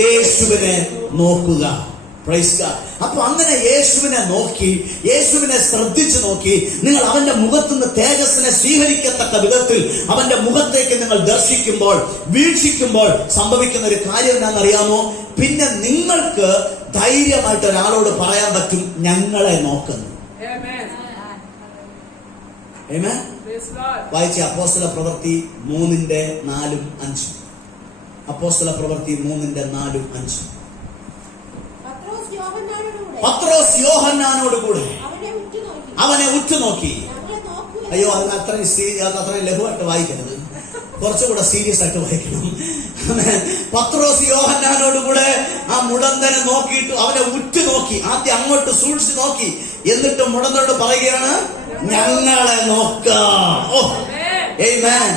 യേശുവിനെ നോക്കുക. Praise God. അപ്പൊ അങ്ങനെ യേശുവിനെ നോക്കി, യേശുവിനെ ശ്രദ്ധിച്ചു നോക്കി നിങ്ങൾ അവന്റെ മുഖത്തുനിന്ന് തേജസ്സിനെ സ്വീകരിക്കത്തക്ക വിധത്തിൽ അവന്റെ മുഖത്തേക്ക് നിങ്ങൾ ദർശിക്കുമ്പോൾ, വീക്ഷിക്കുമ്പോൾ സംഭവിക്കുന്ന ഒരു കാര്യം എന്താണെന്നറിയാമോ? പിന്നെ നിങ്ങൾക്ക് ധൈര്യമായിട്ട് ഒരാളോട് പറയാൻ പറ്റും, ഞങ്ങളെ നോക്കുന്നു. വായിച്ച അപ്പോസ്തല പ്രവൃത്തി 3:4-5. അപ്പോസ്തല പ്രവൃത്തി 3:4-5. പത്രോസ് യോഹന്നാനോട് കൂടെ അവനെ ഉറ്റുനോക്കി. അയ്യോ, അത്രയും ലഘുവായിട്ട് വായിക്കരുത്, കുറച്ചുകൂടെ സീരിയസ് ആയിട്ട് വായിക്കണം. പത്രോസ് യോഹന്നാനോട് കൂടെ ആ മുടന്തനെ നോക്കിയിട്ട് അവനെ ഉറ്റുനോക്കി. ആദ്യം അങ്ങോട്ട് സൂക്ഷിച്ചു നോക്കി, എന്നിട്ട് മുടന്തനോട് പറയുകയാണ്, ഞങ്ങളെ നോക്കാം. ഓ ആമേൻ.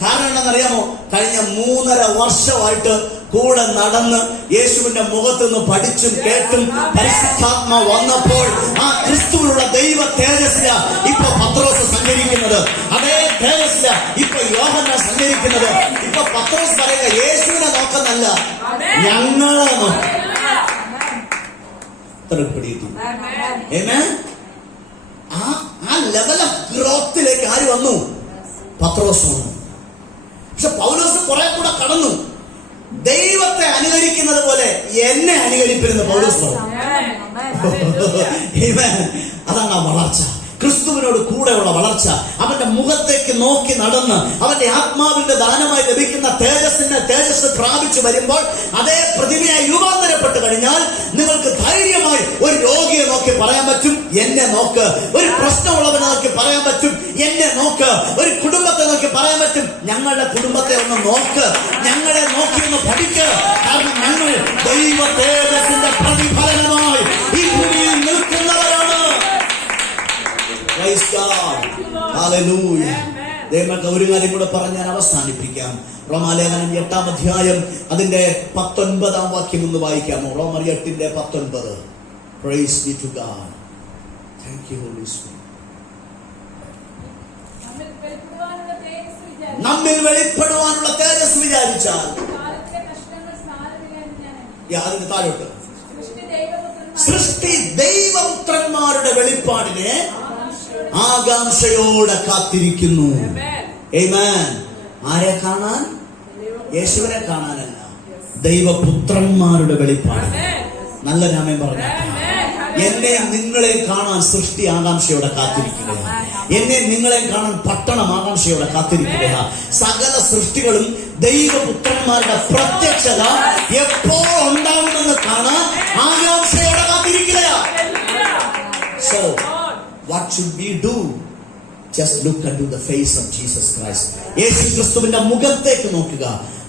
കാരണം എന്താണെന്നറിയാമോ? കഴിഞ്ഞ 3.5 വർഷമായിട്ട് കൂടെ നടന്ന് യേശുവിന്റെ മുഖത്ത് നിന്ന് പഠിച്ചും കേട്ടും പരിശുദ്ധാത്മ വന്നപ്പോൾ ആ ക്രിസ്തുവിലുള്ള ദൈവ തേജസ്സില ഇപ്പൊ പത്രോസ് സഞ്ചരിക്കുന്നത്. അതേ തേജസ്സില ഇപ്പൊ യോഹന്നാൻ സഞ്ചരിക്കുന്നത്. ഇപ്പൊ പത്രോസ് പറയുക, യേശുവിനെ നോക്കുന്നല്ല, ഞങ്ങളെ നോക്കാം. ആ ലെവൽ ഓഫ് ഗ്രോത്തിലേക്ക് ആര് വന്നു? പത്രോസ് വന്നു. പക്ഷെ പൗലോസ് കുറെ കൂടെ കടന്നു. ദൈവത്തെ അനുകരിക്കുന്നത് പോലെ എന്നെ അനുകരിപ്പിരുന്ന പൗലോസ് പറഞ്ഞു. അതാണ് ആ വളർച്ച, ക്രിസ്തുവിനോട് കൂടെയുള്ള വളർച്ച. അവന്റെ മുഖത്തേക്ക് നോക്കി നടന്ന് അവന്റെ ആത്മാവിന്റെ ദാനമായി ലഭിക്കുന്ന തേജസ് പ്രാപിച്ചു വരുമ്പോൾ അതേ പ്രതിമയായി രൂപാന്തരപ്പെട്ട് കഴിഞ്ഞാൽ നിങ്ങൾക്ക് ധൈര്യമായി ഒരു രോഗിയെ നോക്കി പറയാൻ പറ്റും, എന്നെ നോക്ക്. ഒരു പ്രശ്നമുള്ളവനെ നോക്കി പറയാൻ പറ്റും, എന്നെ നോക്ക്. ഒരു കുടുംബത്തെ നോക്കി പറയാൻ പറ്റും, ഞങ്ങളുടെ കുടുംബത്തെ ഒന്ന് നോക്ക്, ഞങ്ങളെ നോക്കി ഒന്ന് പഠിക്ക്. കാരണം ഞങ്ങൾ ദൈവ തേജസ്സിന്റെ പ്രതിഫലനമായി ഈ ഭൂമിയിൽ നിൽക്കുന്നവരാണ്. ദൈവമക്കളെ, ഒരു കാര്യം കൂടെ പറഞ്ഞ് ഞാൻ അവസാനിപ്പിക്കാം. റോമാലേഖനം 8-ാം അധ്യായം അതിന്റെ 19-ാം വാക്യം ഒന്ന് വായിക്കാമോ? റോമർ 8:19. Praise be to God. Thank you, Holy Spirit. നമ്മിൽ വെളിപ്പെടുവാനുള്ള തേജസ് വിചാരിച്ചാൽ അതിന് താഴോട്ട് സൃഷ്ടി ദൈവപുത്രന്മാരുടെ വെളിപ്പാടിനെ ആകാംക്ഷയോടെ കാത്തിരിക്കുന്നു. ആമേൻ. ആരെ കാണാൻ? യേശുവിനെ കാണാനല്ല, ദൈവപുത്രന്മാരുടെ വെളിപ്പാട്. നല്ല രാമൻ പറഞ്ഞ എന്നെ നിങ്ങളെ കാണാൻ സൃഷ്ടി ആകാംക്ഷയോടെ കാത്തിരിക്കുകയാണ്. എന്നെ നിങ്ങളെ കാണാൻ പട്ടണം ആകാംക്ഷയോടെ കാത്തിരിക്കുകയാണ്. സകല സൃഷ്ടികളും ദൈവപുത്രന്മാരുടെ പ്രത്യക്ഷത എപ്പോൾ ഉണ്ടാകുമെന്ന് കാണാൻ ആകാംക്ഷയോടെ കാത്തിരിക്കുകയാണ്. So what should we do? Just look into the face of Jesus Christ. യേശു ക്രിസ്തുവിന്റെ മുഖത്തേക്ക് നോക്കുക,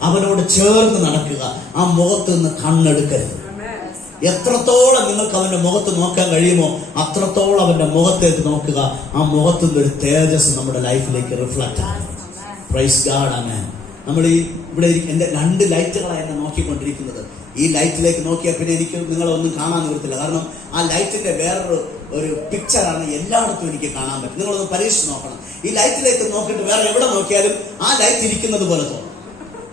അവനോട് ചേർന്ന് നടക്കുക. ആ മുഖത്ത് നിന്ന് കണ്ണെടുക്കരുത്. എത്രത്തോളം നിങ്ങൾക്ക് അവന്റെ മുഖത്ത് നോക്കാൻ കഴിയുമോ അത്രത്തോളം അവന്റെ മുഖത്തേക്ക് നോക്കുക. ആ മുഖത്തു നിന്ന് ഒരു തേജസ് നമ്മുടെ ലൈഫിലേക്ക് റിഫ്ലക്ട് ആകും. Praise God. ആമേൻ. നമ്മൾ ഈ ഇവിടെ എന്റെ 2 ലൈറ്റുകളാണ് എന്നെ നോക്കിക്കൊണ്ടിരിക്കുന്നത്. ഈ ലൈറ്റിലേക്ക് നോക്കിയാൽ പിന്നെ എനിക്ക് നിങ്ങളെ ഒന്നും കാണാൻ നിവൃത്തില്ല. കാരണം ആ ലൈറ്റിന്റെ വേറൊരു പിക്ചറാണ് എല്ലായിടത്തും എനിക്ക് കാണാൻ പറ്റും. നിങ്ങളൊന്ന് പരീക്ഷിച്ച് നോക്കണം. ഈ ലൈറ്റിലേക്ക് നോക്കിയിട്ട് വേറെ എവിടെ നോക്കിയാലും ആ ലൈറ്റ് ഇരിക്കുന്നത് പോലെ തോന്നും.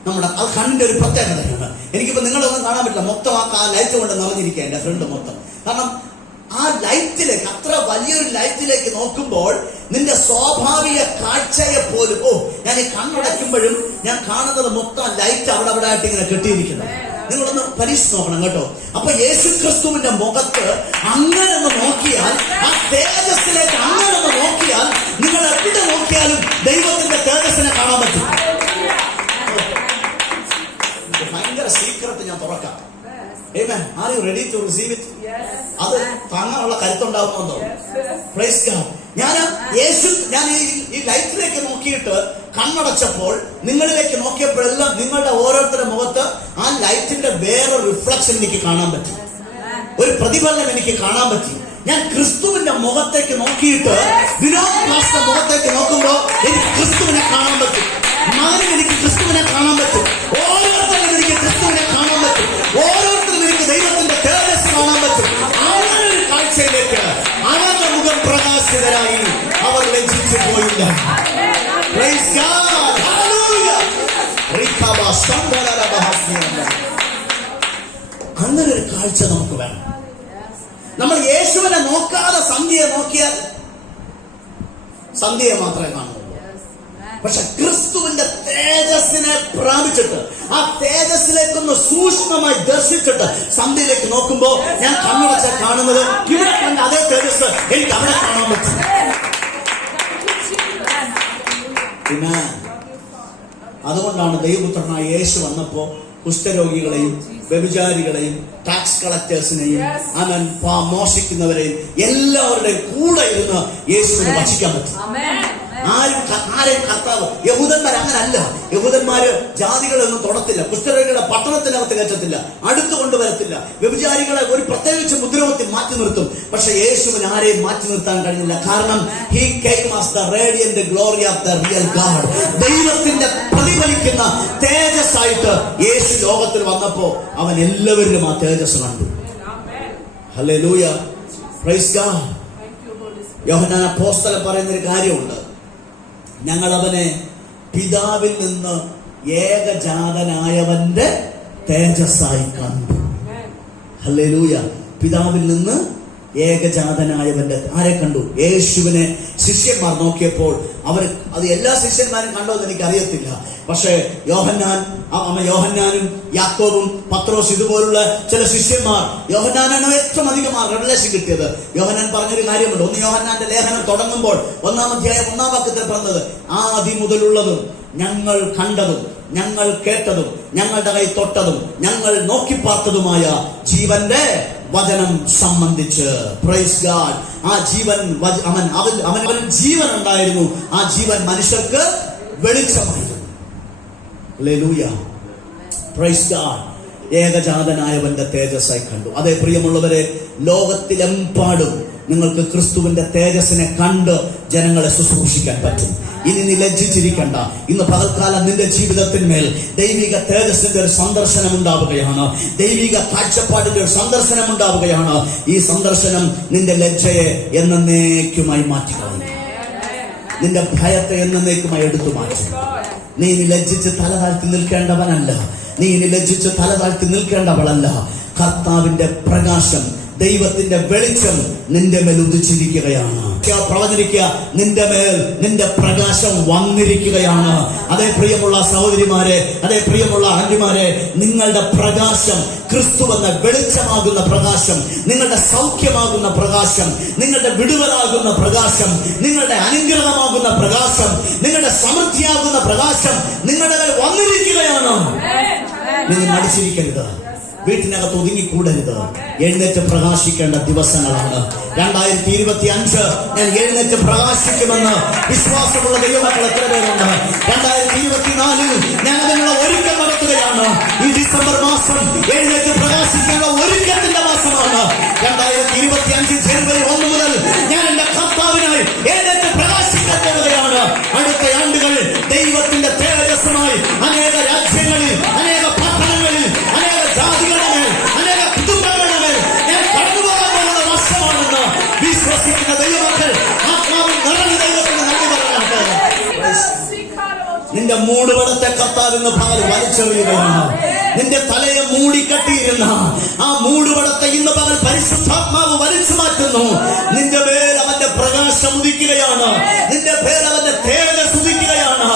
നമ്മുടെ ആ കണ്ണിന്റെ ഒരു പ്രത്യേകതയാണ്. എനിക്കിപ്പോ നിങ്ങളൊന്നും കാണാൻ പറ്റില്ല, മൊത്തം ആ ലൈറ്റ് കൊണ്ട് നിറഞ്ഞിരിക്കുക എന്റെ ഫ്രണ്ട് മൊത്തം. കാരണം ആ ലൈറ്റിലേക്ക്, അത്ര വലിയൊരു ലൈറ്റിലേക്ക് നോക്കുമ്പോൾ നിന്റെ സ്വാഭാവിക കാഴ്ചയെ പോലും, ഓ ഞാൻ ഈ കണ്ണടയ്ക്കുമ്പോഴും ഞാൻ കാണുന്നത് മൊത്തം ലൈറ്റ് അവിടെ ആയിട്ട് ഇങ്ങനെ കെട്ടിയിരിക്കുന്നത്. നിങ്ങളൊന്ന് പരീക്ഷിച്ച് നോക്കണം കേട്ടോ. അപ്പൊ യേശുക്രിസ്തുവിന്റെ മുഖത്ത് അങ്ങനെ ഒന്ന് നോക്കിയാൽ, ആ തേജസ്സിലേക്ക് അങ്ങനെ ഒന്ന് നോക്കിയാൽ, നിങ്ങൾ എവിടെ നോക്കിയാലും ദൈവത്തിന്റെ തേജസ്സിനെ കാണാൻ പറ്റും. ഭയങ്കര സീക്രട്ട് ഞാൻ തുറക്കാം. Amen. Are you ready to receive it? അത് താങ്ങാനുള്ള കരുത്തുണ്ടാവുന്നുണ്ടോ? Praise God. ഞാൻ ഈ ലൈറ്റിലേക്ക് നോക്കിയിട്ട് കണ്ണടച്ചപ്പോൾ, നിങ്ങളിലേക്ക് നോക്കിയപ്പോഴെല്ലാം നിങ്ങളുടെ ഓരോരുത്തരുടെ മുഖത്ത് ആ ലൈറ്റിന്റെ വേറെ റിഫ്ലക്ഷൻ എനിക്ക് കാണാൻ പറ്റി, ഒരു പ്രതിഫലനം എനിക്ക് കാണാൻ പറ്റി. ഞാൻ ക്രിസ്തുവിന്റെ മുഖത്തേക്ക് നോക്കിയിട്ട് വിനോദ് മാസ്റ്റർ മുഖത്തേക്ക് നോക്കുമ്പോ എനിക്ക് ക്രിസ്തുവിനെ കാണാൻ പറ്റും. മകനും എനിക്ക് ക്രിസ്തുവിനെ കാണാൻ പറ്റും. ഓരോരുത്തരും എനിക്ക് ക്രിസ്തുവിനെ കാണാൻ പറ്റും. ഓരോരുത്തരും എനിക്ക് ദൈവത്തിന്റെ തേജസ് കാണാൻ പറ്റും. അങ്ങനെ ഒരു കാഴ്ചയിലേക്ക് അവരുടെ മുഖം പ്രകാശിതരായി. അവർ ലജ്ജിച്ചു പോയില്ല. Praise God. Hallelujah. അങ്ങനെ ഒരു കാഴ്ച നമുക്ക് വേണം. നമ്മൾ യേശുവിനെ നോക്കാതെ സന്ധ്യയെ നോക്കിയാൽ സന്ധ്യയെ മാത്രമേ കാണുള്ളൂ. പക്ഷെ ക്രിസ്തുവിന്റെ തേജസ്സിനെ പ്രാപിച്ചിട്ട്, ആ തേജസ്സിലേക്കൊന്ന് സൂക്ഷ്മമായി ദർശിച്ചിട്ട് സന്ധ്യയിലേക്ക് നോക്കുമ്പോ ഞാൻ കണ്ണടച്ച കാണുന്നത് ഇവിടെ കണ്ട അതേ തേജസ് എനിക്ക് അവിടെ കാണാൻ പറ്റും. പിന്നെ അതുകൊണ്ടാണ് ദൈവപുത്രനായ യേശു വന്നപ്പോ കുഷ്ഠരോഗികളെയും വ്യഭിചാരികളെയും ടാക്സ് കളക്ടേഴ്സിനെയും മോഷിക്കുന്നവരെയും എല്ലാവരുടെയും കൂടെ ഇരുന്ന് യേശുവിനെ ഭക്ഷിക്കാൻ പറ്റും. ആരെയും കർത്താവ്, യഹൂദന്മാർ അങ്ങനല്ല. യഹൂദന്മാര് ജാതികളൊന്നും തൊടത്തില്ല, കുഷ്ഠരോഗികളെ പട്ടണത്തിനകത്ത് കയറ്റത്തില്ല, അടുത്ത് കൊണ്ടുവരത്തില്ല, വ്യഭിചാരികളെ ഒരു പ്രത്യേകിച്ച് മുദ്രവത്തിൽ മാറ്റി നിർത്തും. പക്ഷെ യേശുവിന് ആരെയും മാറ്റി നിർത്താൻ കഴിയില്ല. കാരണം he came as the radiant glory of the real God. ദൈവത്തിന്റെ പ്രതിഫലിക്കുന്ന തേജസ്സായിട്ട് യേശു ലോകത്തിൽ വന്നപ്പോ അവൻ എല്ലാവരിലും ആ തേജസ് കണ്ടു. ഹല്ലേലൂയ. Praise God. യോഹന്നാൻ അപ്പോസ്തലൻ പറയുന്നൊരു കാര്യമുണ്ട്. ഞങ്ങൾ അവനെ പിതാവിൽ നിന്ന് ഏകജാതനായവന്റെ തേജസ്സായി കണ്ടു. ഹല്ലേലൂയ. പിതാവിൽ നിന്ന് ഏകജാതനായവന്റെ ആരെ കണ്ടു? യേശുവിനെ ശിഷ്യന്മാർ നോക്കിയപ്പോൾ അത് എല്ലാ ശിഷ്യന്മാരും കണ്ടോ എന്ന് എനിക്ക് അറിയത്തില്ല. പക്ഷേ യോഹന്നാനും യാക്കോബും പത്രോസ് ഇതുപോലുള്ള ചില ശിഷ്യന്മാർ, യോഹന്നാനാണ് ഏറ്റവും അധികം റെവലേഷൻ കിട്ടിയത്. യോഹന്നാൻ പറഞ്ഞൊരു കാര്യമുണ്ട്. ഒന്ന് യോഹന്നാന്റെ ലേഖനം തുടങ്ങുമ്പോൾ 1-ാം അധ്യായം 1-ാം വാക്യത്തിൽ പറഞ്ഞത്, ആദി മുതലുള്ളതും ഞങ്ങൾ കണ്ടതും ഞങ്ങൾ കേട്ടതും ഞങ്ങളുടെ കൈ തൊട്ടതും ഞങ്ങൾ നോക്കിപ്പാർത്തതുമായ ജീവന്റെ വചനം സംബന്ധിച്ച്. Praise God. ആ ജീവൻ അവൻ ജീവൻ ഉണ്ടായിരുന്നു. ആ ജീവൻ മനുഷ്യർക്ക് വെളിച്ചമായിരുന്നു. ഹല്ലേലൂയ. Praise God. ഏകജാതനായവന്റെ തേജസ്സായി കണ്ടു. അതേ പ്രിയമുള്ളവരെ, ലോകത്തിലെമ്പാടും നിങ്ങൾക്ക് ക്രിസ്തുവിന്റെ തേജസ്സിനെ കണ്ട് ജനങ്ങളെ ശുശ്രൂഷിക്കാൻ പറ്റും. ഇനി നീ ലജ്ജിച്ചിരിക്കണ്ട. ഇന്ന് പകൽക്കാലം നിന്റെ ജീവിതത്തിന്മേൽ ദൈവിക തേജസ്സിന്റെ ഒരു സന്ദർശനം ഉണ്ടാവുകയാണ്. ദൈവിക കാഴ്ചപ്പാടിന്റെ ഒരു സന്ദർശനം ഉണ്ടാവുകയാണ്. ഈ സന്ദർശനം നിന്റെ ലജ്ജയെ എന്നേക്കുമായി മാറ്റിക്കളയും. നിന്റെ ഭയത്തെ എന്നേക്കുമായി എടുത്തു മാറ്റും. നീ ഇനി ലജ്ജിച്ച് തല താഴ്ത്തി നിൽക്കേണ്ടവനല്ല. നീ ഇനി ലജ്ജിച്ച് തല താഴ്ത്തി നിൽക്കേണ്ടവളല്ല. കർത്താവിന്റെ പ്രകാശം, ദൈവത്തിന്റെ വെളിച്ചം നിന്റെ മേൽ ഉദിച്ചിരിക്കുകയാണ്. പ്രവചനിക്കുക, നിന്റെ മേൽ നിന്റെ പ്രകാശം വന്നിരിക്കുകയാണ്. അതേ പ്രിയമുള്ള സഹോദരിമാരെ, അതേ പ്രിയമുള്ള ആന്റിമാരെ, നിങ്ങളുടെ പ്രകാശം, ക്രിസ്തുവെന്ന വെളിച്ചമാകുന്ന പ്രകാശം, നിങ്ങളുടെ സൗഖ്യമാകുന്ന പ്രകാശം, നിങ്ങളുടെ വിടുതലാകുന്ന പ്രകാശം, നിങ്ങളുടെ അനുഗ്രഹമാകുന്ന പ്രകാശം, നിങ്ങളുടെ സമൃദ്ധിയാകുന്ന പ്രകാശം നിങ്ങളുടെ മേൽ വന്നിരിക്കുകയാണ്. നിങ്ങൾ മടിച്ചിരിക്കരുത്. വീട്ടിനകത്ത് ഒതുങ്ങിക്കൂടരുത്. എഴുന്നേറ്റ് പ്രകാശിക്കേണ്ട ദിവസങ്ങളാണ്. 2025 ഞാൻ എഴുന്നേറ്റ് പ്രകാശിക്കുമെന്ന് വിശ്വാസമുള്ള ദൈവമക്കൾ എത്ര പേരുണ്ട്? 2024 ഞാൻ അതിനുള്ള ഒരുക്കം നടത്തുകയാണ്. ഈ ഡിസംബർ മാസം എഴുന്നേറ്റ് പ്രകാശിക്കേണ്ട ഒരുക്കത്തിന്റെ മാസമാണ്. 2025 ജനുവരി 1 മുതൽ ഞാൻ എന്റെ കർത്താവിനായി എഴുന്നേറ്റ് പ്രകാശിക്കാൻ പോവുകയാണ്. അടുത്ത ആണ്ടുകൾ ദൈവത്തിന്റെ തേജസ്സുമായി അനേക രാജ്യങ്ങളിൽ, അനേക പട്ടണങ്ങളിൽ, അനേക ജാതികളുടെ മേൽ, അനേക കുടുംബങ്ങളുടെ മേൽ ഞാൻ കടന്നുപോകാൻ പോകുന്ന വർഷമാണെന്ന് വിശ്വസിക്കുന്ന ദൈവമക്കൾ ആത്മാവിൽ നിറഞ്ഞ ദൈവത്തിന് നന്ദി പറഞ്ഞാട്ടെ. നിന്റെ മൂടുപടത്തെ കർത്താവിന്ന് പകൽ വലിച്ചെറിയുകയാണ്. നിന്റെ തലയെ മൂടിക്കെട്ടിയിരുന്ന ആ മൂടുപടത്തെ ഇന്ന് പകൽ പരിശുദ്ധാത്മാവ് വലിച്ചു മാറ്റുന്നു. നിന്റെ മേൽ അവന്റെ പ്രകാശം ഉദിക്കും. സ്തുതിക്കുകയാണ്. നിന്റെ പേരവന്റെ തേജസ് സ്തുതിക്കുകയാണ്.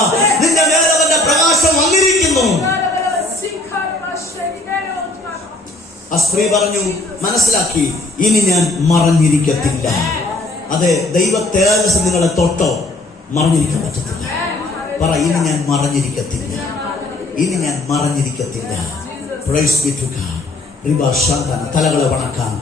നിന്റെ മേലവന്റെ പ്രകാശം വന്നിരിക്കുന്നു. ആ സ്ത്രീ പറഞ്ഞു, മനസ്സിലാക്കി, ഇനി ഞാൻ മറഞ്ഞിരിക്കത്തില്ല. അതെ, ദൈവ തേജസ് നിങ്ങളെ തൊട്ടോ മറഞ്ഞിരിക്കാൻ പറ്റത്തില്ല. പറ, ഇനി ഞാൻ മറഞ്ഞിരിക്കത്തില്ല, ഇനി ഞാൻ മറഞ്ഞിരിക്കത്തില്ല. Praise be to God. തലകളെ വണക്കാം.